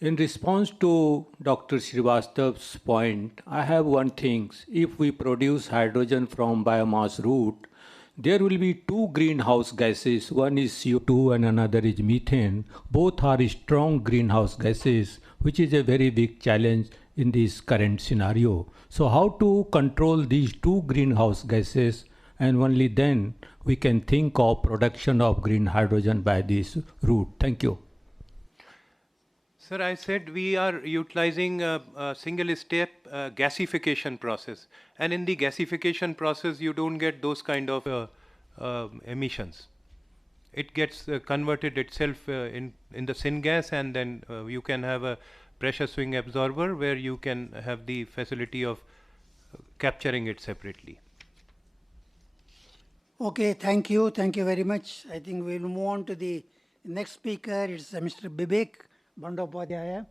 In response to Dr. Srivastav's point, I have one thing. If we produce hydrogen from biomass route, there will be two greenhouse gases. One is CO2 and another is methane. Both are strong greenhouse gases, which is a very big challenge in this current scenario. So how to control these two greenhouse gases, and only then we can think of production of green hydrogen by this route. Thank you. Sir, I said we are utilizing a single step gasification process, and in the gasification process you don't get those kind of emissions. It gets converted itself in the syngas, and then you can have a pressure swing absorber where you can have the facility of capturing it separately. Okay, thank you very much. I think we will move on to the next speaker. It's Mr. Bibek Bandyopadhyaya.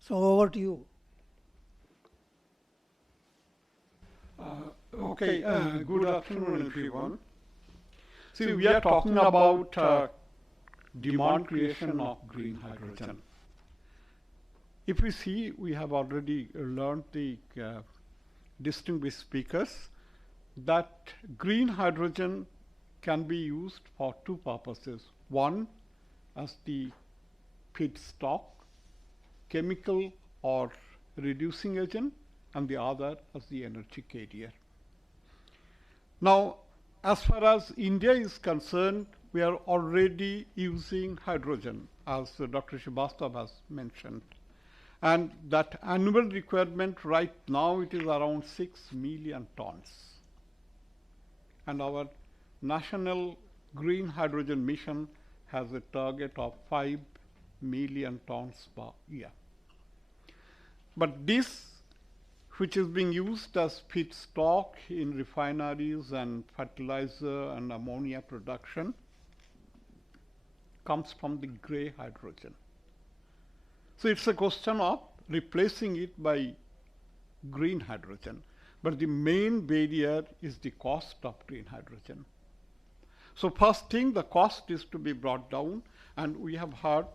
So over to you. Okay, good afternoon everyone. See, we are talking about demand creation of green hydrogen. if we see, we have already learned the distinguished speakers that green hydrogen can be used for two purposes. One, as the feedstock, chemical or reducing agent, and the other as the energy carrier. Now, as far as India is concerned, we are already using hydrogen, as Dr. Srivastava has mentioned. And that annual requirement right now, it is around 6 million tons. And our national green hydrogen mission has a target of 5 million tons per year. But this, which is being used as feedstock in refineries and fertilizer and ammonia production, comes from the gray hydrogen. So it's a question of replacing it by green hydrogen. But the main barrier is the cost of green hydrogen. So first thing, the cost is to be brought down, and we have heard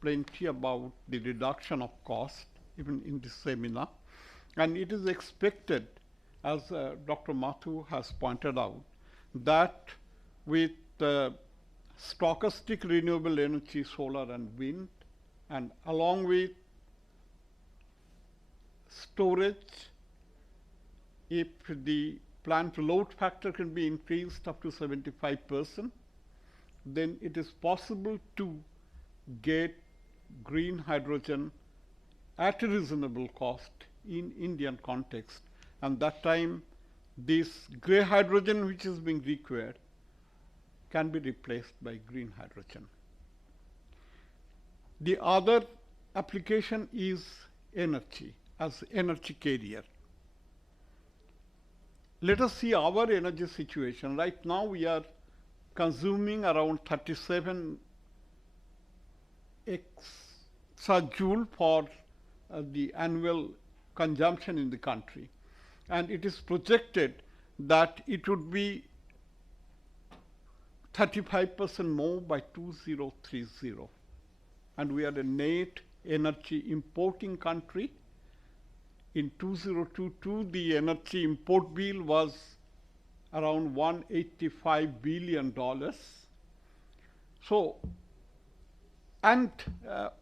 plenty about the reduction of cost even in this seminar. And it is expected, as Dr. Mathu has pointed out, that with stochastic renewable energy, solar and wind, and along with storage, if the plant load factor can be increased up to 75%, then it is possible to get green hydrogen at a reasonable cost in Indian context. And that time, this gray hydrogen which is being required can be replaced by green hydrogen. The other application is energy, as energy carrier. Let us see our energy situation. Right now, we are consuming around 37 exajoule for the annual consumption in the country. And it is projected that it would be 35% more by 2030. And we are a net energy importing country. In 2022, the energy import bill was around $185 billion. So, and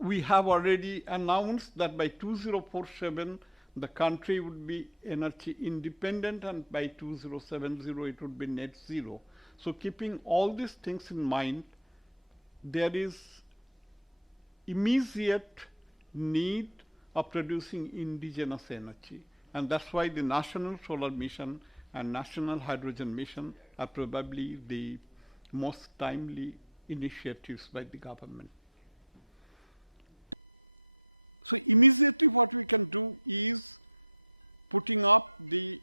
we have already announced that by 2047, the country would be energy independent, and by 2070, it would be net zero. So keeping all these things in mind, there is immediate need of producing indigenous energy. And that's why the National Solar Mission and National Hydrogen Mission are probably the most timely initiatives by the government. So immediately what we can do is putting up the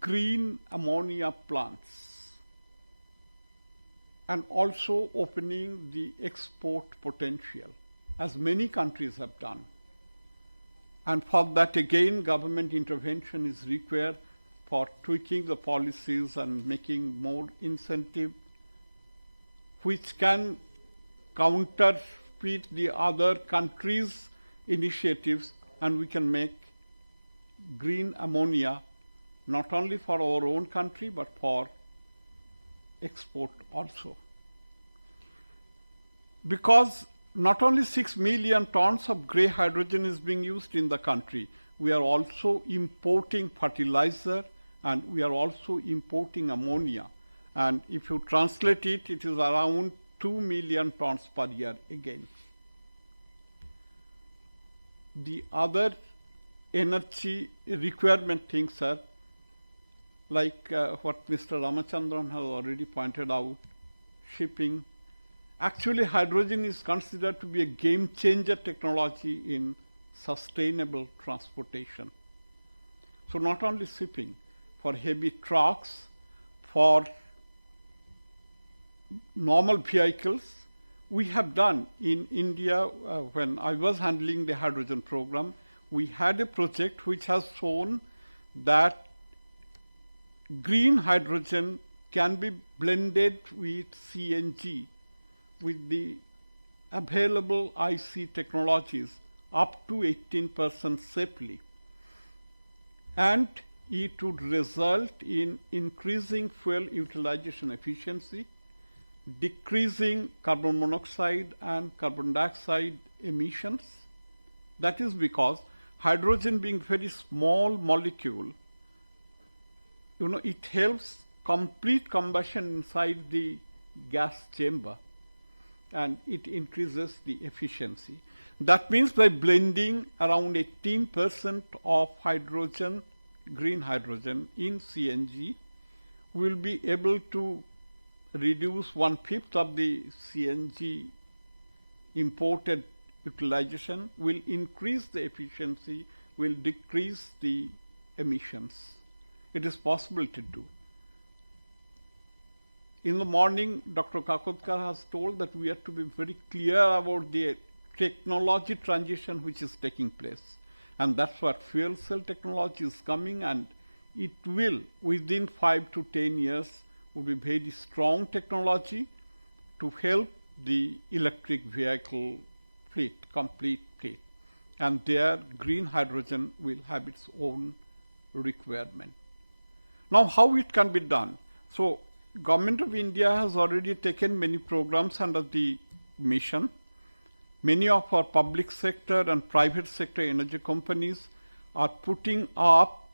green ammonia plants and also opening the export potential, as many countries have done. And for that, again, government intervention is required for tweaking the policies and making more incentive, which can counterfeit the other countries' initiatives, and we can make green ammonia not only for our own country, but for export also. Because not only 6 million tons of gray hydrogen is being used in the country, we are also importing fertilizer, and we are also importing ammonia. And if you translate it, it is around 2 million tons per year again. The other energy requirement things are like what Mr. Ramachandran has already pointed out, shipping. Actually, hydrogen is considered to be a game changer technology in sustainable transportation. So not only shipping, for heavy trucks, for normal vehicles, we have done in India, when I was handling the hydrogen program, we had a project which has shown that green hydrogen can be blended with CNG with the available IC technologies up to 18% safely. And it would result in increasing fuel utilization efficiency, decreasing carbon monoxide and carbon dioxide emissions. That is because hydrogen being very small molecule, it helps complete combustion inside the gas chamber, and it increases the efficiency. That means by blending around 18% of hydrogen, green hydrogen in CNG, we'll be able to reduce 1/5 of the CNG imported utilization, will increase the efficiency, will decrease the emissions. It is possible to do. In the morning, Dr. Kakotkar has told that we have to be very clear about the technology transition which is taking place. And that's what fuel cell technology is coming, and it will, within 5 to 10 years, will be very strong technology to help the electric vehicle fleet, complete fleet. And there, green hydrogen will have its own requirement. Now, how it can be done? So, Government of India has already taken many programs under the mission. Many of our public sector and private sector energy companies are putting up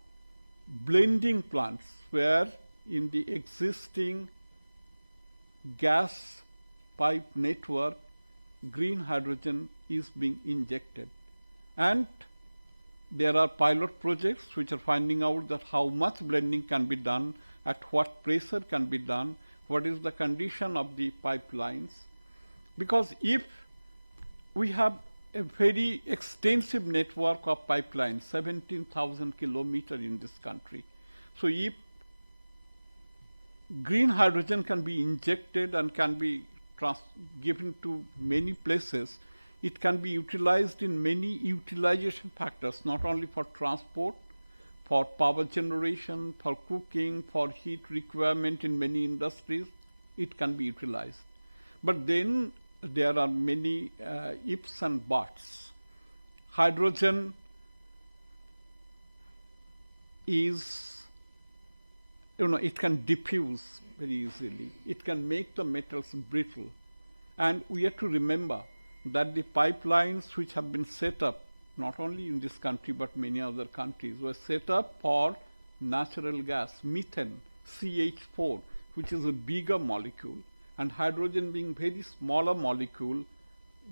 blending plants where in the existing gas pipe network, green hydrogen is being injected. And there are pilot projects which are finding out that how much blending can be done, at what pressure can be done, what is the condition of the pipelines. Because if we have a very extensive network of pipelines, 17,000 kilometers in this country. So if green hydrogen can be injected and can be given to many places, it can be utilized in many utilization factors, not only for transport, for power generation, for cooking, for heat requirement in many industries, it can be utilized. But then there are many ifs and buts. Hydrogen is, it can diffuse very easily. It can make the metals brittle. And we have to remember that the pipelines which have been set up, not only in this country but many other countries, were set up for natural gas, methane, CH4, which is a bigger molecule, and hydrogen being very smaller molecule,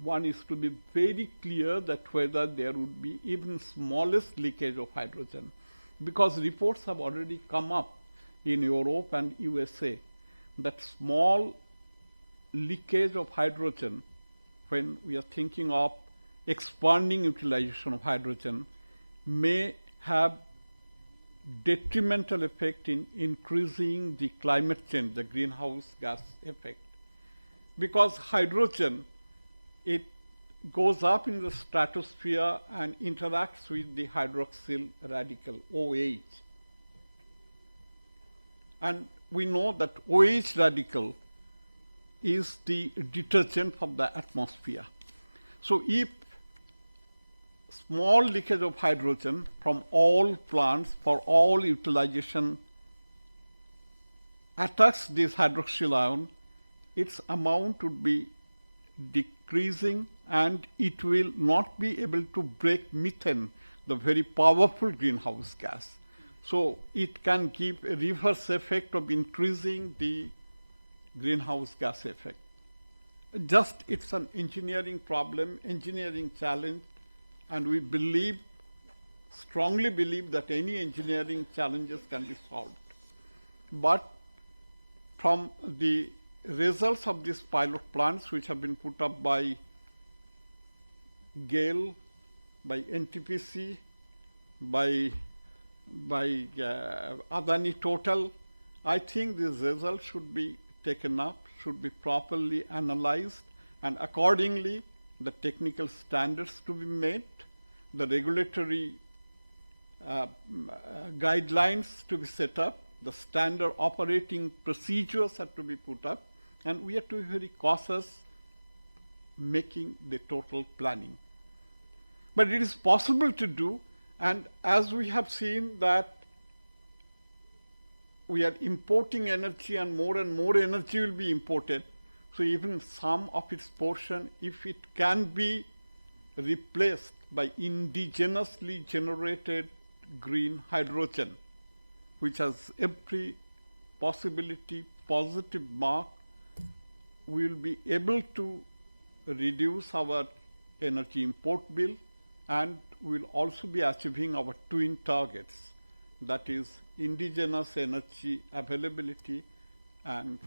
one is to be very clear that whether there would be even smallest leakage of hydrogen, because reports have already come up in Europe and USA that small leakage of hydrogen, when we are thinking of expanding utilization of hydrogen, may have detrimental effect in increasing the climate change, the greenhouse gas effect. Because hydrogen, it goes up in the stratosphere and interacts with the hydroxyl radical, OH. And we know that OH radical is the detergent of the atmosphere. So if small leakage of hydrogen from all plants for all utilization attacks this hydroxyl ion, its amount would be decreasing and it will not be able to break methane, the very powerful greenhouse gas. So it can give a reverse effect of increasing the greenhouse gas effect. Just it's an engineering problem, engineering challenge, and we believe, strongly believe that any engineering challenges can be solved. But from the results of these pilot plants which have been put up by GAIL, by NTPC, by Adani Total, I think these results should be taken up, should be properly analyzed, and accordingly the technical standards to be made, the regulatory guidelines to be set up, the standard operating procedures have to be put up, and we have to be very cautious making the total planning. But it is possible to do, and as we have seen that we are importing energy and more energy will be imported. So even some of its portion, if it can be replaced by indigenously generated green hydrogen, which has every possibility, positive mark, we will be able to reduce our energy import bill, and we will also be achieving our twin targets, that is indigenous energy availability and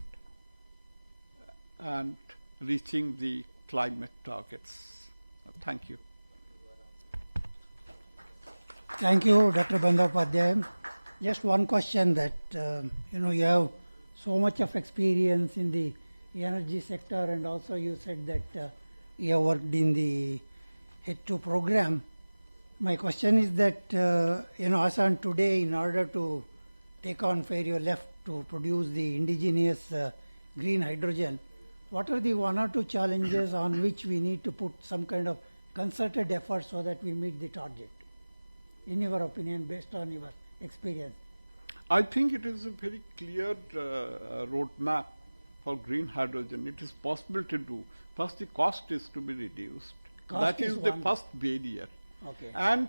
reaching the climate targets. Thank you. Thank you, Dr. Bandyopadhyay. Just one question that, you have so much of experience in the energy sector, and also you said that you have worked in the H2 program. My question is that, as on today, in order to take on where you left to produce the indigenous green hydrogen, what are the one or two challenges on which we need to put some kind of concerted effort so that we meet the target? In your opinion, based on your experience? I think it is a very clear roadmap for green hydrogen. It is possible to do. First, the cost is to be reduced. That is the first barrier. Okay. And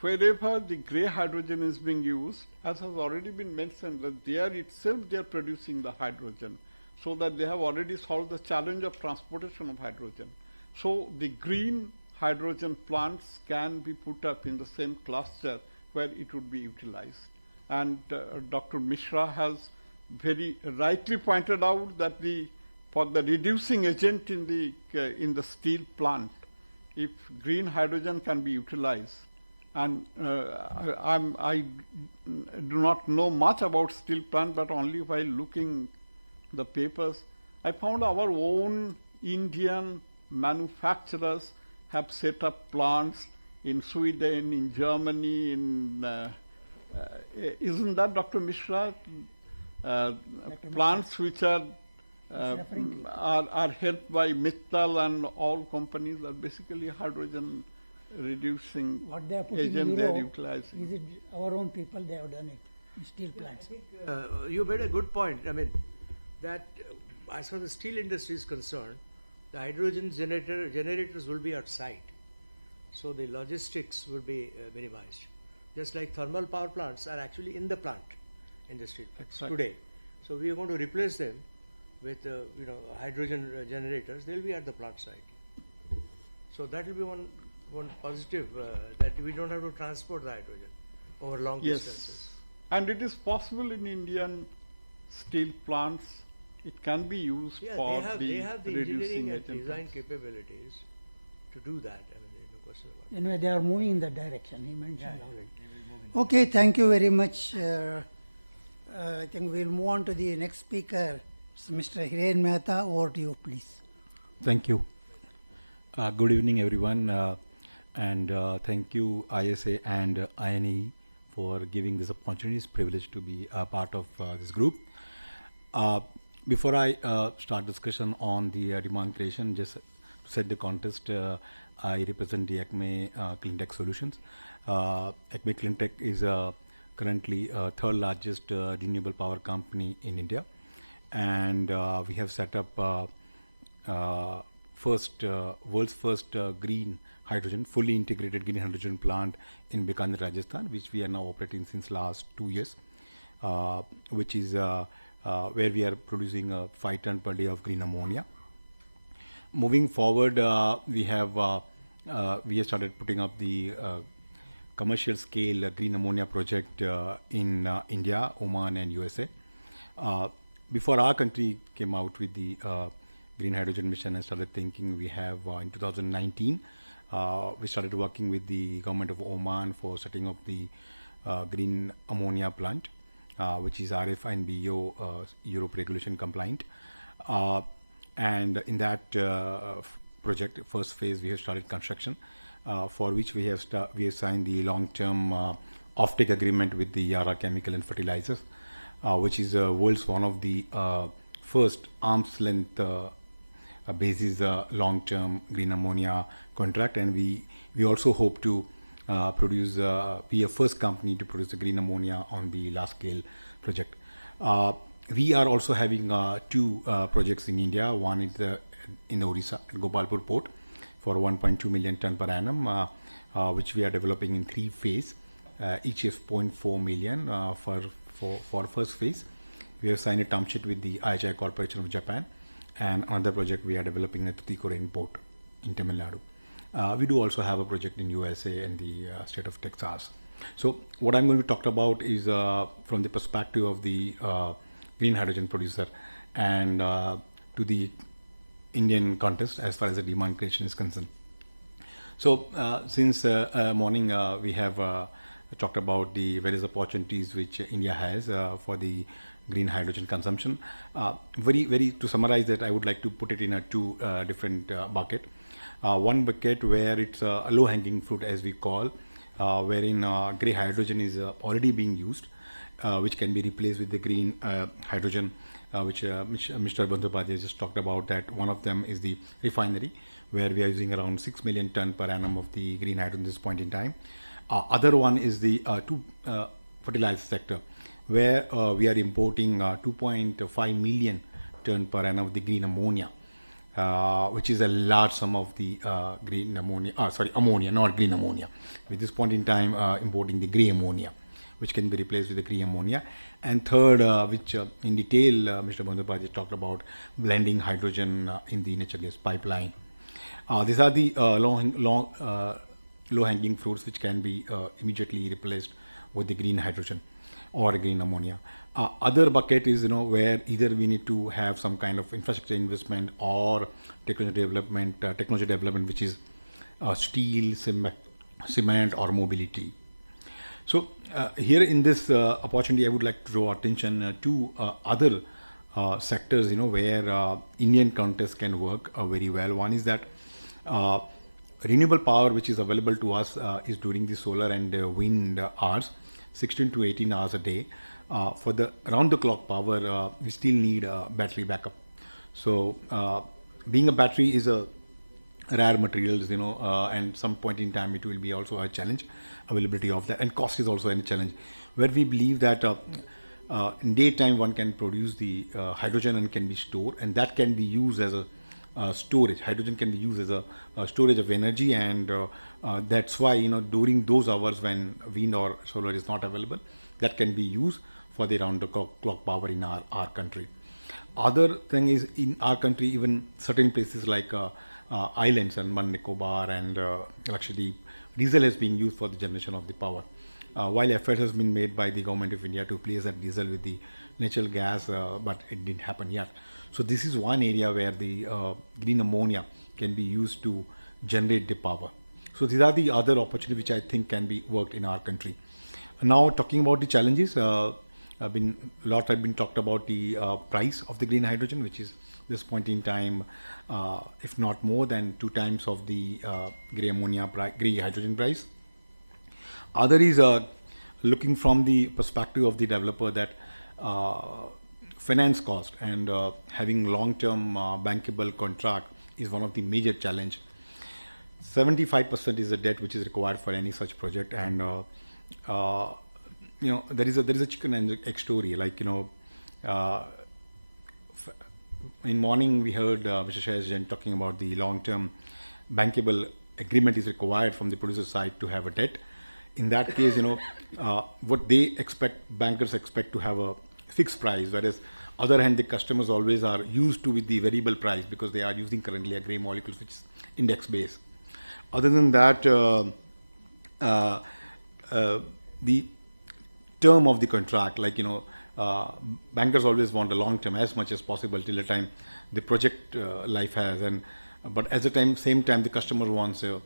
wherever the grey hydrogen is being used, as has already been mentioned, that they are itself they are producing the hydrogen, so that they have already solved the challenge of transportation of hydrogen. So the green hydrogen plants can be put up in the same cluster where it would be utilized. And Dr. Mishra has very rightly pointed out that for the reducing agent in the steel plant, if green hydrogen can be utilized, and I do not know much about steel plant, but only while looking the papers, I found our own Indian manufacturers have set up plants in Sweden, in Germany, isn't that Dr. Mishra? Plants which are helped by Mittal and all companies are basically hydrogen reducing what they are putting agent in they are Europe, utilizing. is it our own people, they have done it in steel plants? You made a good point. I mean, that as far as the steel industry is concerned, the hydrogen generators will be at site. So the logistics will be minimized. Just like thermal power plants are actually in the plant, in the steel plants today. So we are going to replace them with hydrogen generators. They will be at the plant site. So that will be one positive, that we don't have to transport the hydrogen over long distances. And it is possible in Indian steel plants. It can be used for they have the reducing engineering and agent design plants. capabilities to do that. I mean, there's no question about it. Anyway, they are moving in that direction, he mentioned already. Okay, thank you very much. I think we'll move on to the next speaker, Mr. Hiren Mehta. Over to you, please. Thank you. Good evening, everyone, and thank you, ISA and INAE, for giving this opportunity. It's a privilege to be a part of this group. Before I start discussion on the demand creation, just to set the context, I represent the ACME Clean Tech Solutions. ACME Clean Tech is currently third largest renewable power company in India, and we have set up world's first green hydrogen, fully integrated green hydrogen plant in Bikaner, Rajasthan, which we are now operating since last 2 years, which is where we are producing 5 tons per day of green ammonia. Moving forward, we have started putting up the commercial scale green ammonia project in India, Oman and USA. Before our country came out with the green hydrogen mission and started thinking, we have in 2019, we started working with the government of Oman for setting up the green ammonia plant, which is RF and BO Europe regulation compliant. And in that project, first phase, we have started construction, for which we have signed the long-term offtake agreement with the Yara Chemical and Fertilizers, which is world's one of the first arm's length basis a long-term green ammonia contract, and we also hope to produce be a first company to produce the green ammonia on the large-scale project. We are also having two projects in India. One is in Odisha, at Gopalpur port, for 1.2 million ton per annum, which we are developing in 3 phases. Each is 0.4 million for first phase. We have signed a term sheet with the IHI Corporation of Japan, and another project we are developing at Tuticorin port in Tamil Nadu. We do also have a project in USA and the state of Texas. So what I'm going to talk about is from the perspective of the green hydrogen producer and to the Indian context as far as the demand creation is concerned. So since morning we have talked about the various opportunities which India has for the green hydrogen consumption. Very to summarize that, I would like to put it in a two different bucket. One bucket where it's a low-hanging fruit, as we call, wherein grey hydrogen is already being used, which can be replaced with the green hydrogen, which Mr. Bandhopadhyay just talked about. That one of them is the refinery, where we are using around 6 million ton per annum of the green hydrogen at this point in time. Other one is the fertilizer sector, where we are importing 2.5 million ton per annum of the green ammonia, which is a large sum of the green ammonia, ammonia, not green ammonia. At this point in time, importing the grey ammonia, which can be replaced with the green ammonia. And third, which in detail Mr. Bandhopadhyay talked about, blending hydrogen in the natural gas pipeline. These are the low-hanging fruits which can be immediately replaced with the green hydrogen or green ammonia. Other bucket is, where either we need to have some kind of infrastructure investment or technology development, which is steel, cement or mobility. So here in this opportunity, I would like to draw attention to other sectors, where Indian context can work very well. One is that renewable power which is available to us is during the solar and wind hours, 16 to 18 hours a day. For the round-the-clock power, we still need battery backup. So being a battery is a rare materials, and some point in time it will be also a challenge, availability of that, and cost is also a challenge, where we believe that in daytime one can produce the hydrogen and can be stored, and that can be used as a storage. Hydrogen can be used as a storage of energy, and that's why during those hours when wind or solar is not available, that can be used for the round-the-clock power in our country. Other thing is, in our country, even certain places like islands, Andaman, Nicobar and Lakshadweep, diesel is being used for the generation of the power. While effort has been made by the government of India to replace that diesel with the natural gas, but it didn't happen yet. So this is one area where the green ammonia can be used to generate the power. So these are the other opportunities which I think can be worked in our country. Now talking about the challenges, have been talked about the price of the green hydrogen, which is this point in time, if not more than 2 times of the grey hydrogen price. Other is looking from the perspective of the developer, that finance cost and having long-term bankable contract is one of the major challenge. 75% is the debt which is required for any such project, and there is a chicken and egg story. Like in morning we heard Mr. Suresh talking about the long-term bankable agreement is required from the producer side to have a debt. In that case, what they expect, bankers expect to have a fixed price, whereas other hand the customers always are used to with the variable price, because they are using currently a grey molecules which is index based. Other than that, the term of the contract, like bankers always want a long term as much as possible till the time the project life has, and but at the same time the customer wants the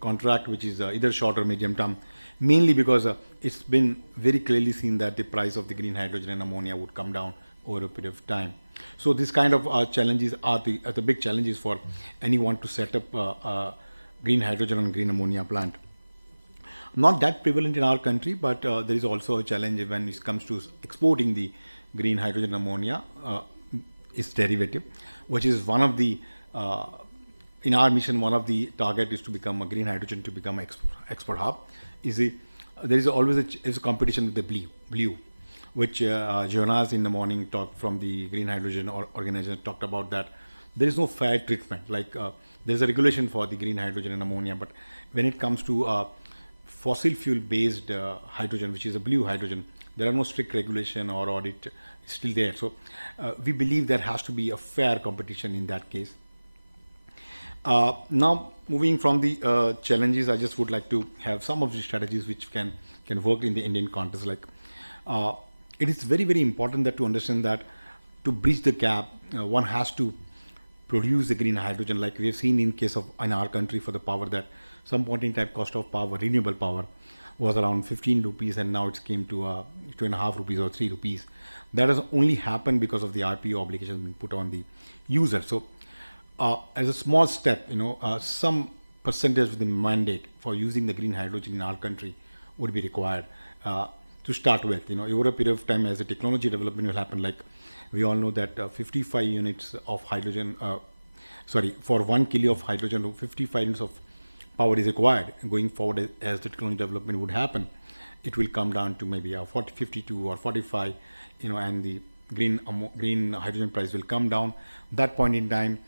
contract which is either short or medium term, mainly because it's been very clearly seen that the price of the green hydrogen and ammonia would come down over a period of time. So this kind of challenges are the big challenges for anyone to set up green hydrogen and green ammonia plant. Not that prevalent in our country, but there is also a challenge when it comes to exporting the green hydrogen ammonia. its derivative, which is one of the in our mission, one of the target is to become a green hydrogen, to become export hub. There is always a competition with the blue, which Jonas in the morning talked from the green hydrogen organization talked about that there is no fair treatment. Like there is a regulation for the green hydrogen and ammonia, but when it comes to fossil fuel based hydrogen, which is a blue hydrogen, there are no strict regulation or audit still there. So we believe there has to be a fair competition in that case. Now, moving from the challenges, I just would like to have some of the strategies which can work in the Indian context. Like, it is very, very important that to understand that to bridge the gap, one has to produce the green hydrogen. Like we have seen in case of in our country for the power, that some point in time cost of power, renewable power, was around 15 rupees, and now it's came to 2.5 rupees or 3 rupees. That has only happened because of the RPO obligations being put on the user. So, as a small step, some percentage of the mandate for using the green hydrogen in our country would be required to start with. Over a period of time, as the technology development will happen, like we all know that 55 units of hydrogen, for 1 kilo of hydrogen, 55 units of power is required. Going forward, as the technology development would happen, it will come down to maybe 52 or 45, and the green hydrogen price will come down. That point in time,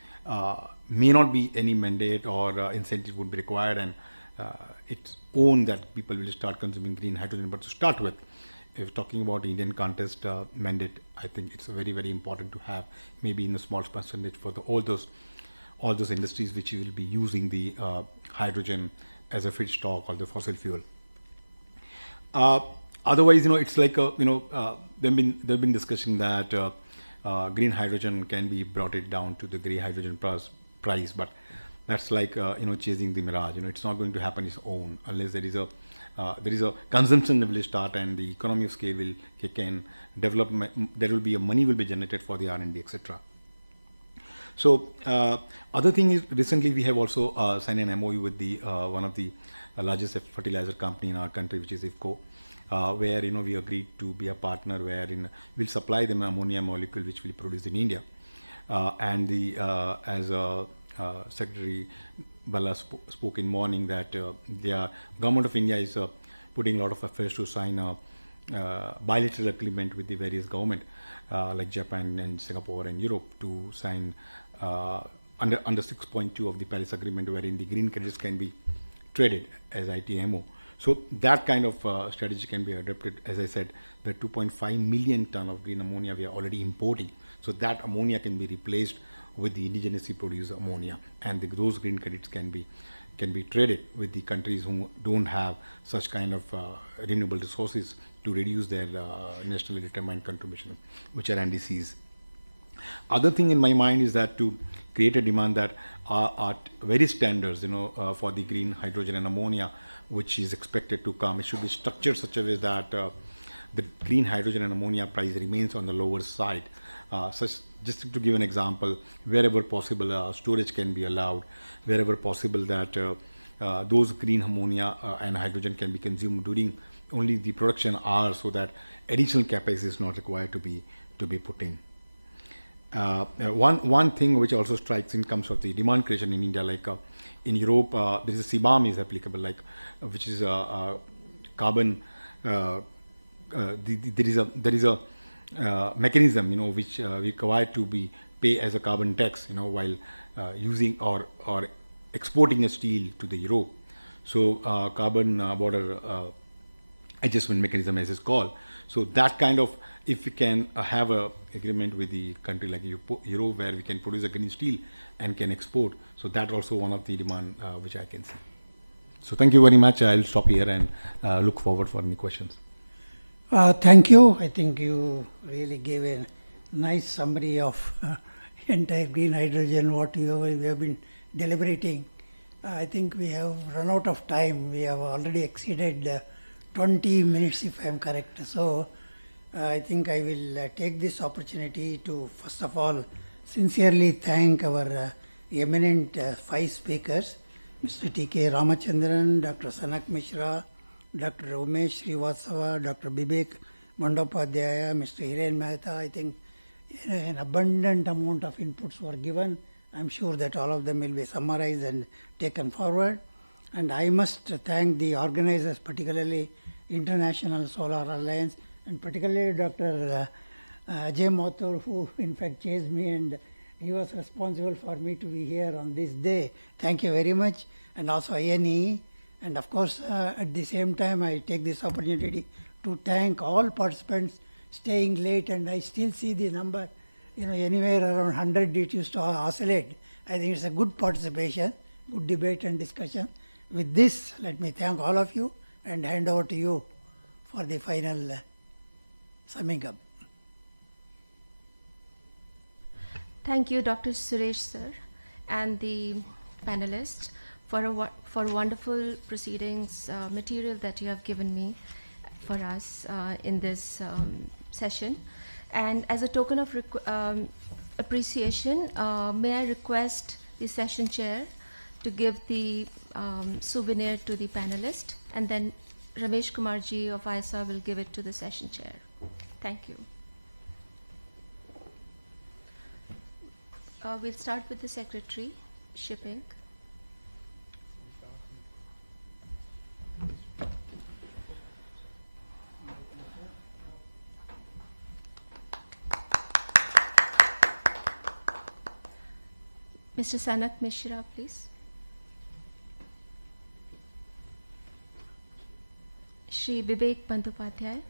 may not be any mandate or incentive would be required, and it's own that people will start consuming green hydrogen. But to start with, if talking about Indian context mandate, I think it's very, very important to have maybe in a small percentage for all those industries which will be using the hydrogen as a feedstock or the fossil fuel. Otherwise, it's like they've been discussing that green hydrogen can be brought it down to the grey hydrogen price, but that's like chasing the mirage. It's not going to happen its own unless there is a consumption that will start and the economy of scale will kick in. Development, there will be money will be generated for the R&D, etc. So other thing is, recently we have also signed an MOU with the one of the largest fertilizer company in our country, which is IFCO, where we agreed to be a partner wherein we'll supply them ammonia molecule which will produce in India, and the as Secretary Bala spoke in morning that the government of India is putting a lot of efforts to sign a bilateral agreement with the various government like Japan and Singapore and Europe to sign under 6.2 of the Paris Agreement, wherein the green credits can be traded as ITMO. So that kind of strategy can be adopted. As I said, the 2.5 million ton of green ammonia we are already importing. So that ammonia can be replaced with the indigenously produced ammonia, and those green credits can be traded with the countries who don't have such kind of renewable resources to reduce their nationally determined contribution, which are NDCs. Other thing in my mind is that to create a demand that are very standards, for the green hydrogen and ammonia, which is expected to come. It should be structured such a way that the green hydrogen and ammonia price remains on the lower side. Just to give an example, wherever possible, storage can be allowed. Wherever possible, that those green ammonia and hydrogen can be consumed during only the production hours, so that additional CapEx is not required to be put in. One thing which also strikes in terms of the demand creation in India, like in Europe, there is a CBAM is applicable, like which is carbon. There is a mechanism, which required to be pay as a carbon tax, while using or exporting a steel to the Europe. So carbon border adjustment mechanism, as it's called. So that kind of, if we can have a agreement with the country like Europe, where we can produce a green steel and can export, so that also one of the demand which I can see. So thank you very much. I'll stop here and look forward for any questions. Thank you. I think you really gave a nice summary of entire green hydrogen, what we have been deliberating. I think we have run out of time. We have already exceeded 20 minutes, if I am correct. So I think I will take this opportunity to, first of all, sincerely thank our eminent 5 speakers, Mr. T.K. Ramachandran, Dr. Sanak Mishra, Dr. Umesh Srivastava, Dr. Bibek Bandopadhyaya, Mr. Hiren Mehta. I think an abundant amount of inputs were given. I'm sure that all of them will be summarized and taken forward. And I must thank the organizers, particularly International Solar Alliance, and particularly Dr. Ajay Mathur, who in fact chased me, and he was responsible for me to be here on this day. Thank you very much. And also INAE. And of course, at the same time, I take this opportunity to thank all participants staying late, and I still see the number, anywhere around 100 it used to oscillate. I think it's a good participation, good debate and discussion. With this, let me thank all of you and hand over to you for the final summing up. Thank you, Dr. Suresh, sir, and the panelists for wonderful proceedings material that you have given me for us in this session. And as a token of appreciation, may I request the session chair to give the souvenir to the panelist, and then Ramesh Kumarji of ISA will give it to the session chair. Thank you. We'll start with the Secretary, Shipping. Mr. Sanak, Mishra, please. Shri Vivek Bandhopadhyay.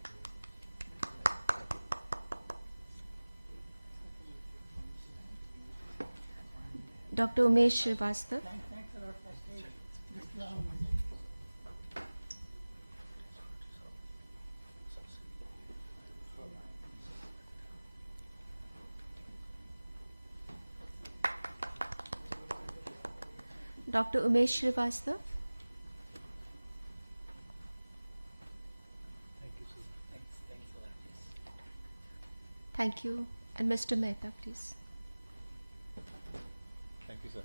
Dr. Umesh Srivastav. Dr. Umesh Srivastav. Thank you. And Mr. Mehta, please. Thank you, sir.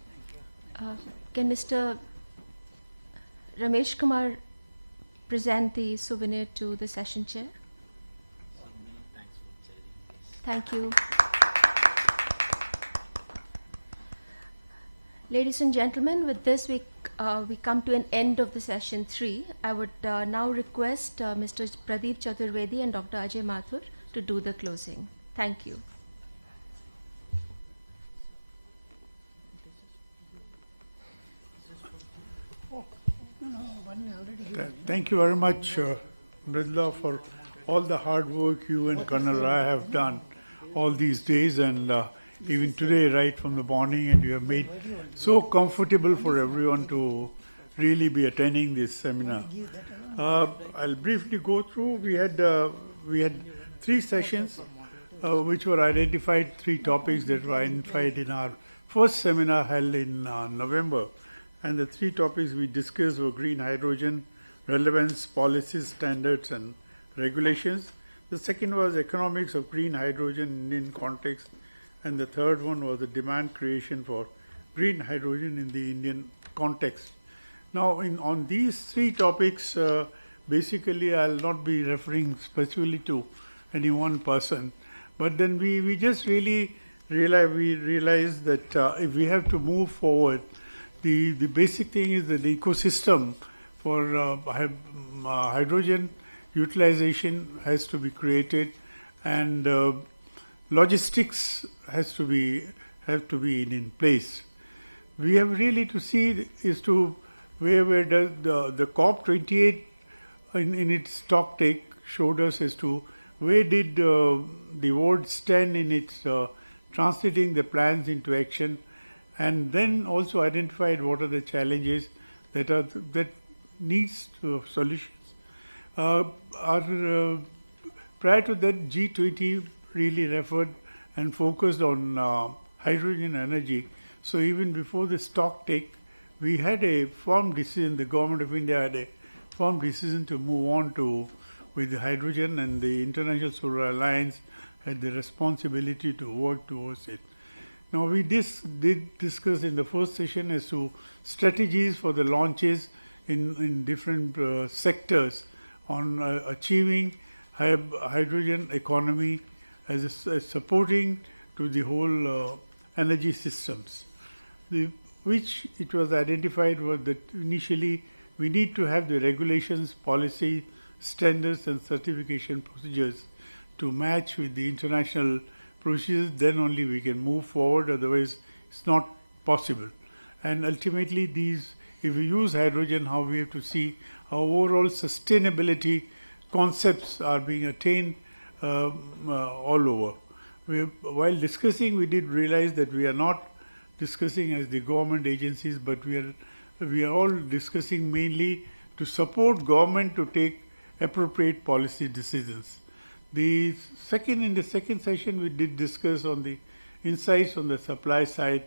Can Mr. Ramesh Kumar present the souvenir to the session chair? Thank you. Ladies and gentlemen, with this we come to an end of the session 3. I would now request Mr. Pradeep Chaturvedi and Dr. Ajay Mathur to do the closing. Thank you. Thank you very much, Mridla, for all the hard work you and Colonel Rai have done all these days, and even today, right from the morning, and you have made so comfortable for everyone to really be attending this seminar. I'll briefly go through. We had 3 sessions, which were identified, 3 topics that were identified in our first seminar held in November. And the 3 topics we discussed were green hydrogen, relevance, policies, standards, and regulations. The second was economics of green hydrogen in Indian context. And the third one was the demand creation for green hydrogen in the Indian context. Now, on these 3 topics, basically I'll not be referring specifically to any one person, but then we just really realized that if we have to move forward, the basic thing is that the ecosystem for hydrogen utilization has to be created, and logistics have to be in place. We have really to see is to where does the COP28 in its stock take showed us as to where did the world stand in its translating the plans into action, and then also identified what are the challenges that needs solutions. Prior to that, G20 really referred and focused on hydrogen energy. So even before the stock take, we had a firm decision, the government of India had a firm decision to move on with the hydrogen, and the International Solar Alliance had the responsibility to work towards it. Now we did discuss in the first session as to strategies for the launches in different sectors on achieving hydrogen economy as supporting to the whole energy systems. Which it was identified was that initially we need to have the regulations, policy, standards and certification procedures to match with the international procedures, then only we can move forward, otherwise it's not possible. And ultimately these, if we use hydrogen, how we have to see how overall sustainability concepts are being attained all over. While discussing, we did realize that we are not discussing as the government agencies, but we are all discussing mainly to support government to take appropriate policy decisions. In the second session, we did discuss on the insights on the supply side,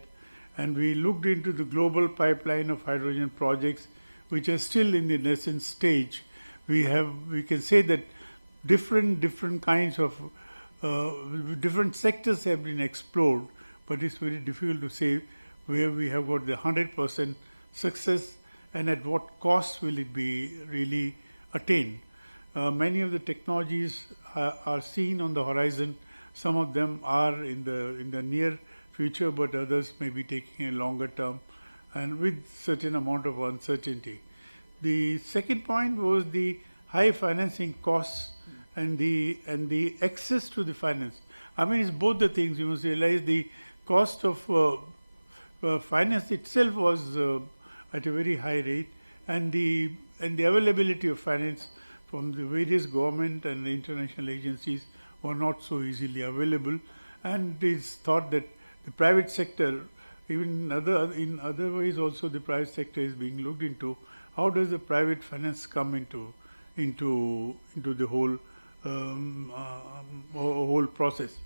and we looked into the global pipeline of hydrogen projects, which are still in the nascent stage. We can say that different kinds of different sectors have been explored, but it's very difficult to say where we have got the 100% success and at what cost will it be really attained. Many of the technologies are seen on the horizon. Some of them are in the near future, but others may be taking a longer term and with certain amount of uncertainty. The second point was the high financing costs and the access to the finance. I mean, it's both the things. You must realize the cost of finance itself was at a very high rate, and the availability of finance from the various government and the international agencies were not so easily available. And it is thought that the private sector, even in other ways also, the private sector is being looked into. How does the private finance come into the whole whole process?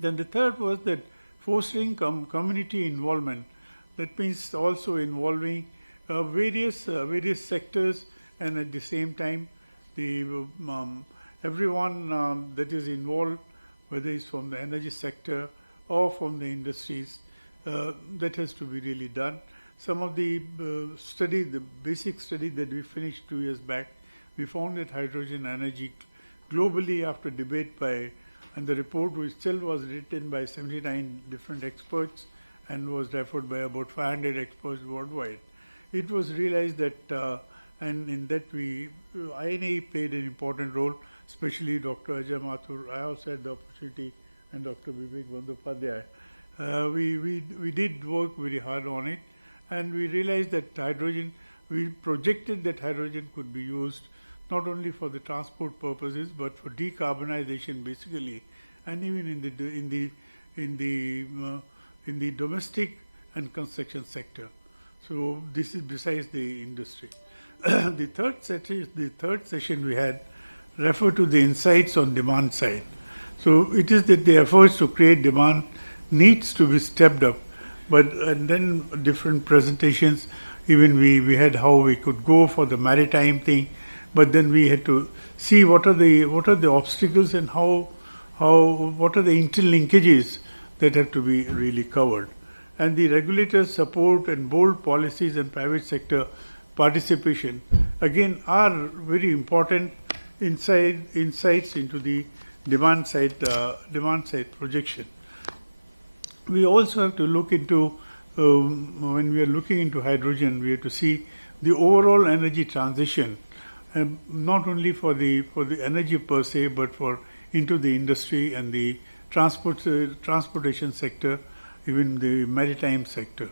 Then the third was that fostering community involvement. That means also involving various sectors, and at the same time everyone that is involved, whether it's from the energy sector or from the industries, that has to be really done. Some of the the basic study that we finished 2 years back, we found that hydrogen energy globally, after debate and the report itself was written by 79 different experts and was referred by about 500 experts worldwide. It was realized that, and in that INAE played an important role, especially Dr. Ajay Mathur. I also had the opportunity, and Dr. Vivek Bandyopadhyay. We did work very hard on it, and we realized that hydrogen, we projected that hydrogen could be used not only for the transport purposes, but for decarbonization basically, and even in the domestic and construction sector. So this is besides the industry. The third session we had referred to the insights on demand side. So it is that the efforts to create demand needs to be stepped up, and then different presentations. Even we had how we could go for the maritime thing, but then we had to see what are the obstacles and what are the interlinkages that have to be really covered. And the regulators' support and bold policies and private sector participation again are very important insights into the demand side projection. We also have to look into when we are looking into hydrogen, we have to see the overall energy transition, not only for the energy per se, but into the industry and the transportation sector, even the maritime sector.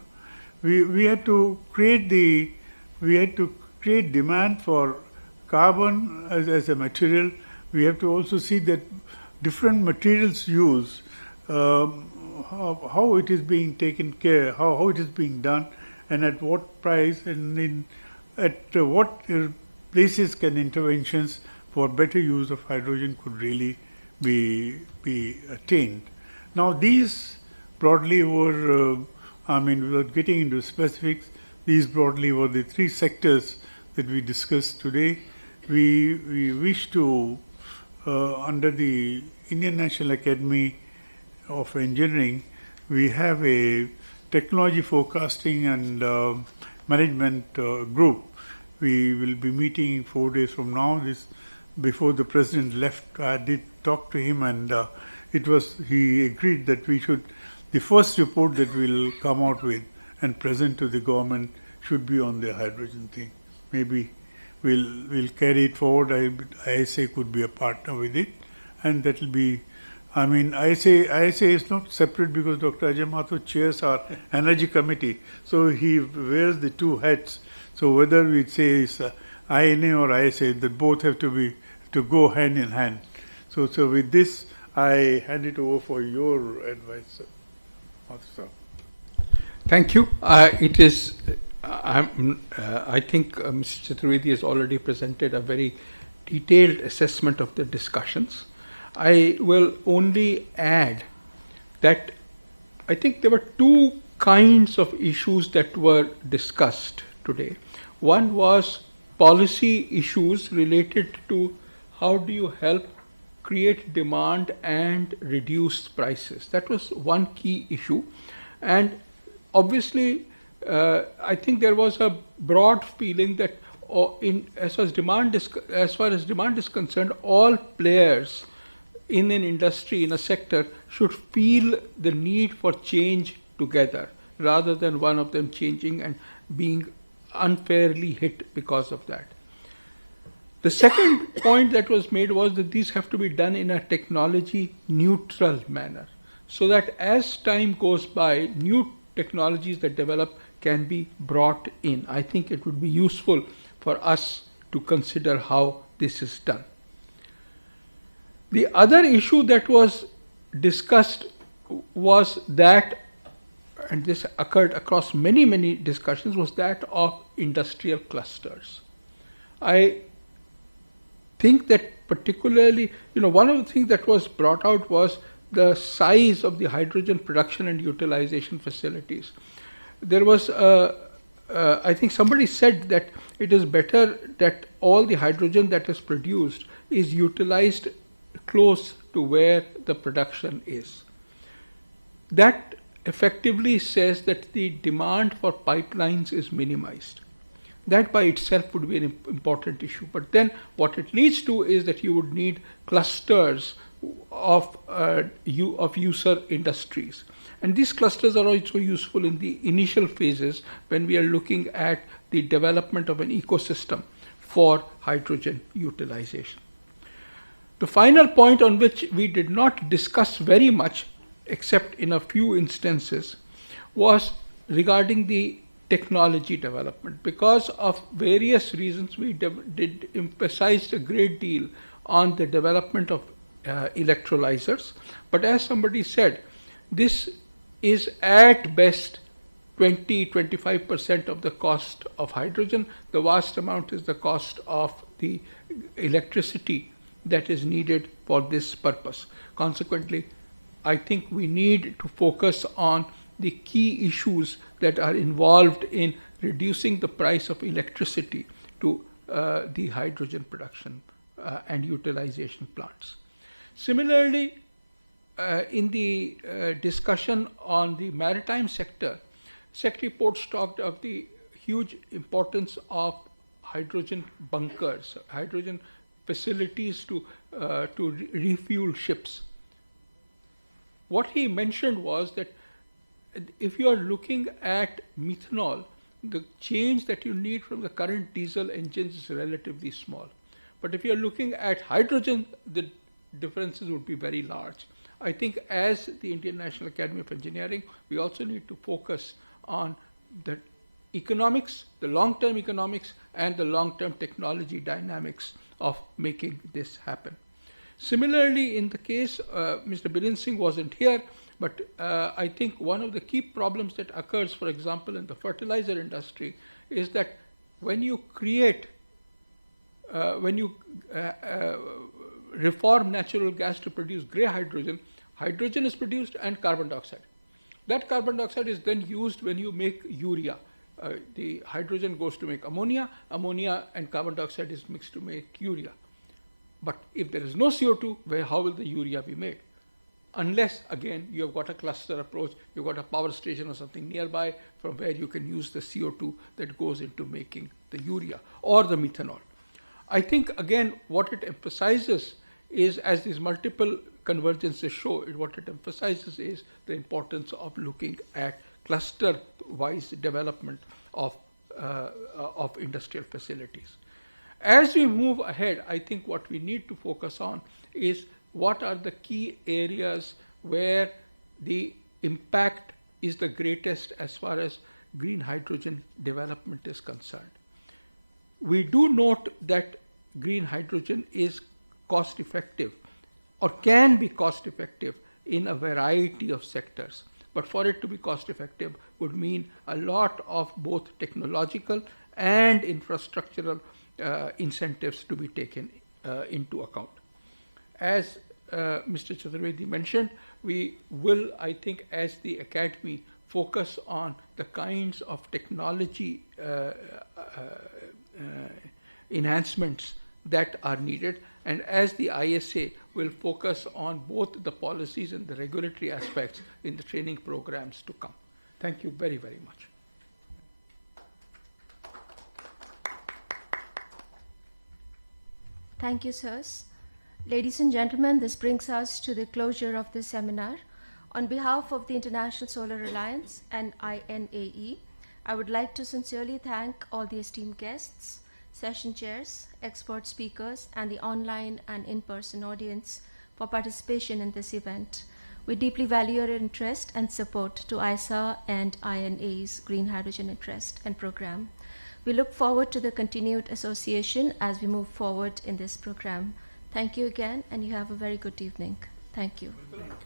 We had to create demand for carbon as a material. We have to also see that different materials used, how it is being taken care, how it is being done, and at what price, and at what places can interventions for better use of hydrogen could really be attained. Now these broadly were, without getting into specifics, these broadly were the three sectors that we discussed today. We wish to, under the Indian National Academy of Engineering, we have a technology forecasting and management group. We will be meeting 4 days from now. before the president left, I did talk to him, and he agreed that the first report that we'll come out with and present to the government should be on the hydrogen thing. Maybe we'll carry it forward. ISA could be a partner with it, and that will be. I mean, ISA is not separate because Dr. Ajay Mathur chairs our energy committee, so he wears the two hats. So whether we say it's INA or ISA, that both have to go hand in hand. So with this, I hand it over for your advice, sir. Thank you. It is. I think Mr. Chaturvedi has already presented a very detailed assessment of the discussions. I will only add that I think there were two kinds of issues that were discussed today. One was policy issues related to how do you help create demand and reduce prices. That was one key issue. And obviously, I think there was a broad feeling that as far as demand is concerned, all players in an industry, in a sector, should feel the need for change together, rather than one of them changing and being unfairly hit because of that. The second point that was made was that these have to be done in a technology neutral manner, so that as time goes by, new technologies that develop can be brought in. I think it would be useful for us to consider how this is done. The other issue that was discussed was that, and this occurred across many discussions, was that of industrial clusters. I think that particularly, one of the things that was brought out was the size of the hydrogen production and utilization facilities. There was, I think somebody said that it is better that all the hydrogen that is produced is utilized close to where the production is. That effectively says that the demand for pipelines is minimized. That by itself would be an important issue. But then what it leads to is that you would need clusters of user industries. And these clusters are also useful in the initial phases when we are looking at the development of an ecosystem for hydrogen utilization. The final point on which we did not discuss very much, except in a few instances, was regarding the technology development. Because of various reasons, we did emphasize a great deal on the development of electrolyzers. But as somebody said, this is at best 20-25% of the cost of hydrogen. The vast amount is the cost of the electricity that is needed for this purpose. Consequently, I think we need to focus on the key issues that are involved in reducing the price of electricity to the hydrogen production and utilization plants. Similarly, in the discussion on the maritime sector, Secretary Ports talked of the huge importance of hydrogen bunkers, hydrogen facilities to refuel ships. What he mentioned was that if you are looking at methanol, the change that you need from the current diesel engines is relatively small. But if you are looking at hydrogen, the differences would be very large. I think as the Indian National Academy of Engineering, we also need to focus on the economics, the long-term economics, and the long-term technology dynamics of making this happen. Similarly, in the case, Mr. Bilin Singh wasn't here, but I think one of the key problems that occurs, for example, in the fertilizer industry, is that when you create, reform natural gas to produce gray hydrogen, hydrogen is produced and carbon dioxide. That carbon dioxide is then used when you make urea. The hydrogen goes to make ammonia, ammonia and carbon dioxide is mixed to make urea. But if there is no CO2, how will the urea be made? Unless, again, you have got a cluster approach, you've got a power station or something nearby from where you can use the CO2 that goes into making the urea or the methanol. I think, again, what it emphasizes is, as these multiple convergences show, what it emphasizes is the importance of looking at cluster-wise development of industrial facilities. As we move ahead, I think what we need to focus on is what are the key areas where the impact is the greatest as far as green hydrogen development is concerned. We do note that green hydrogen is cost effective or can be cost effective in a variety of sectors. But for it to be cost effective would mean a lot of both technological and infrastructural incentives to be taken into account. As Mr. Chaturvedi mentioned, we will, I think, as the Academy, focus on the kinds of technology enhancements that are needed, and as the ISA will focus on both the policies and the regulatory aspects in the training programs to come. Thank you very, very much. Thank you, sirs. Ladies and gentlemen, this brings us to the closure of this seminar. On behalf of the International Solar Alliance and INAE, I would like to sincerely thank all the esteemed guests, session chairs, expert speakers, and the online and in-person audience for participation in this event. We deeply value your interest and support to ISA and INAE's Green Hydrogen Interest and Program. We look forward to the continued association as we move forward in this program. Thank you again, and you have a very good evening. Thank you.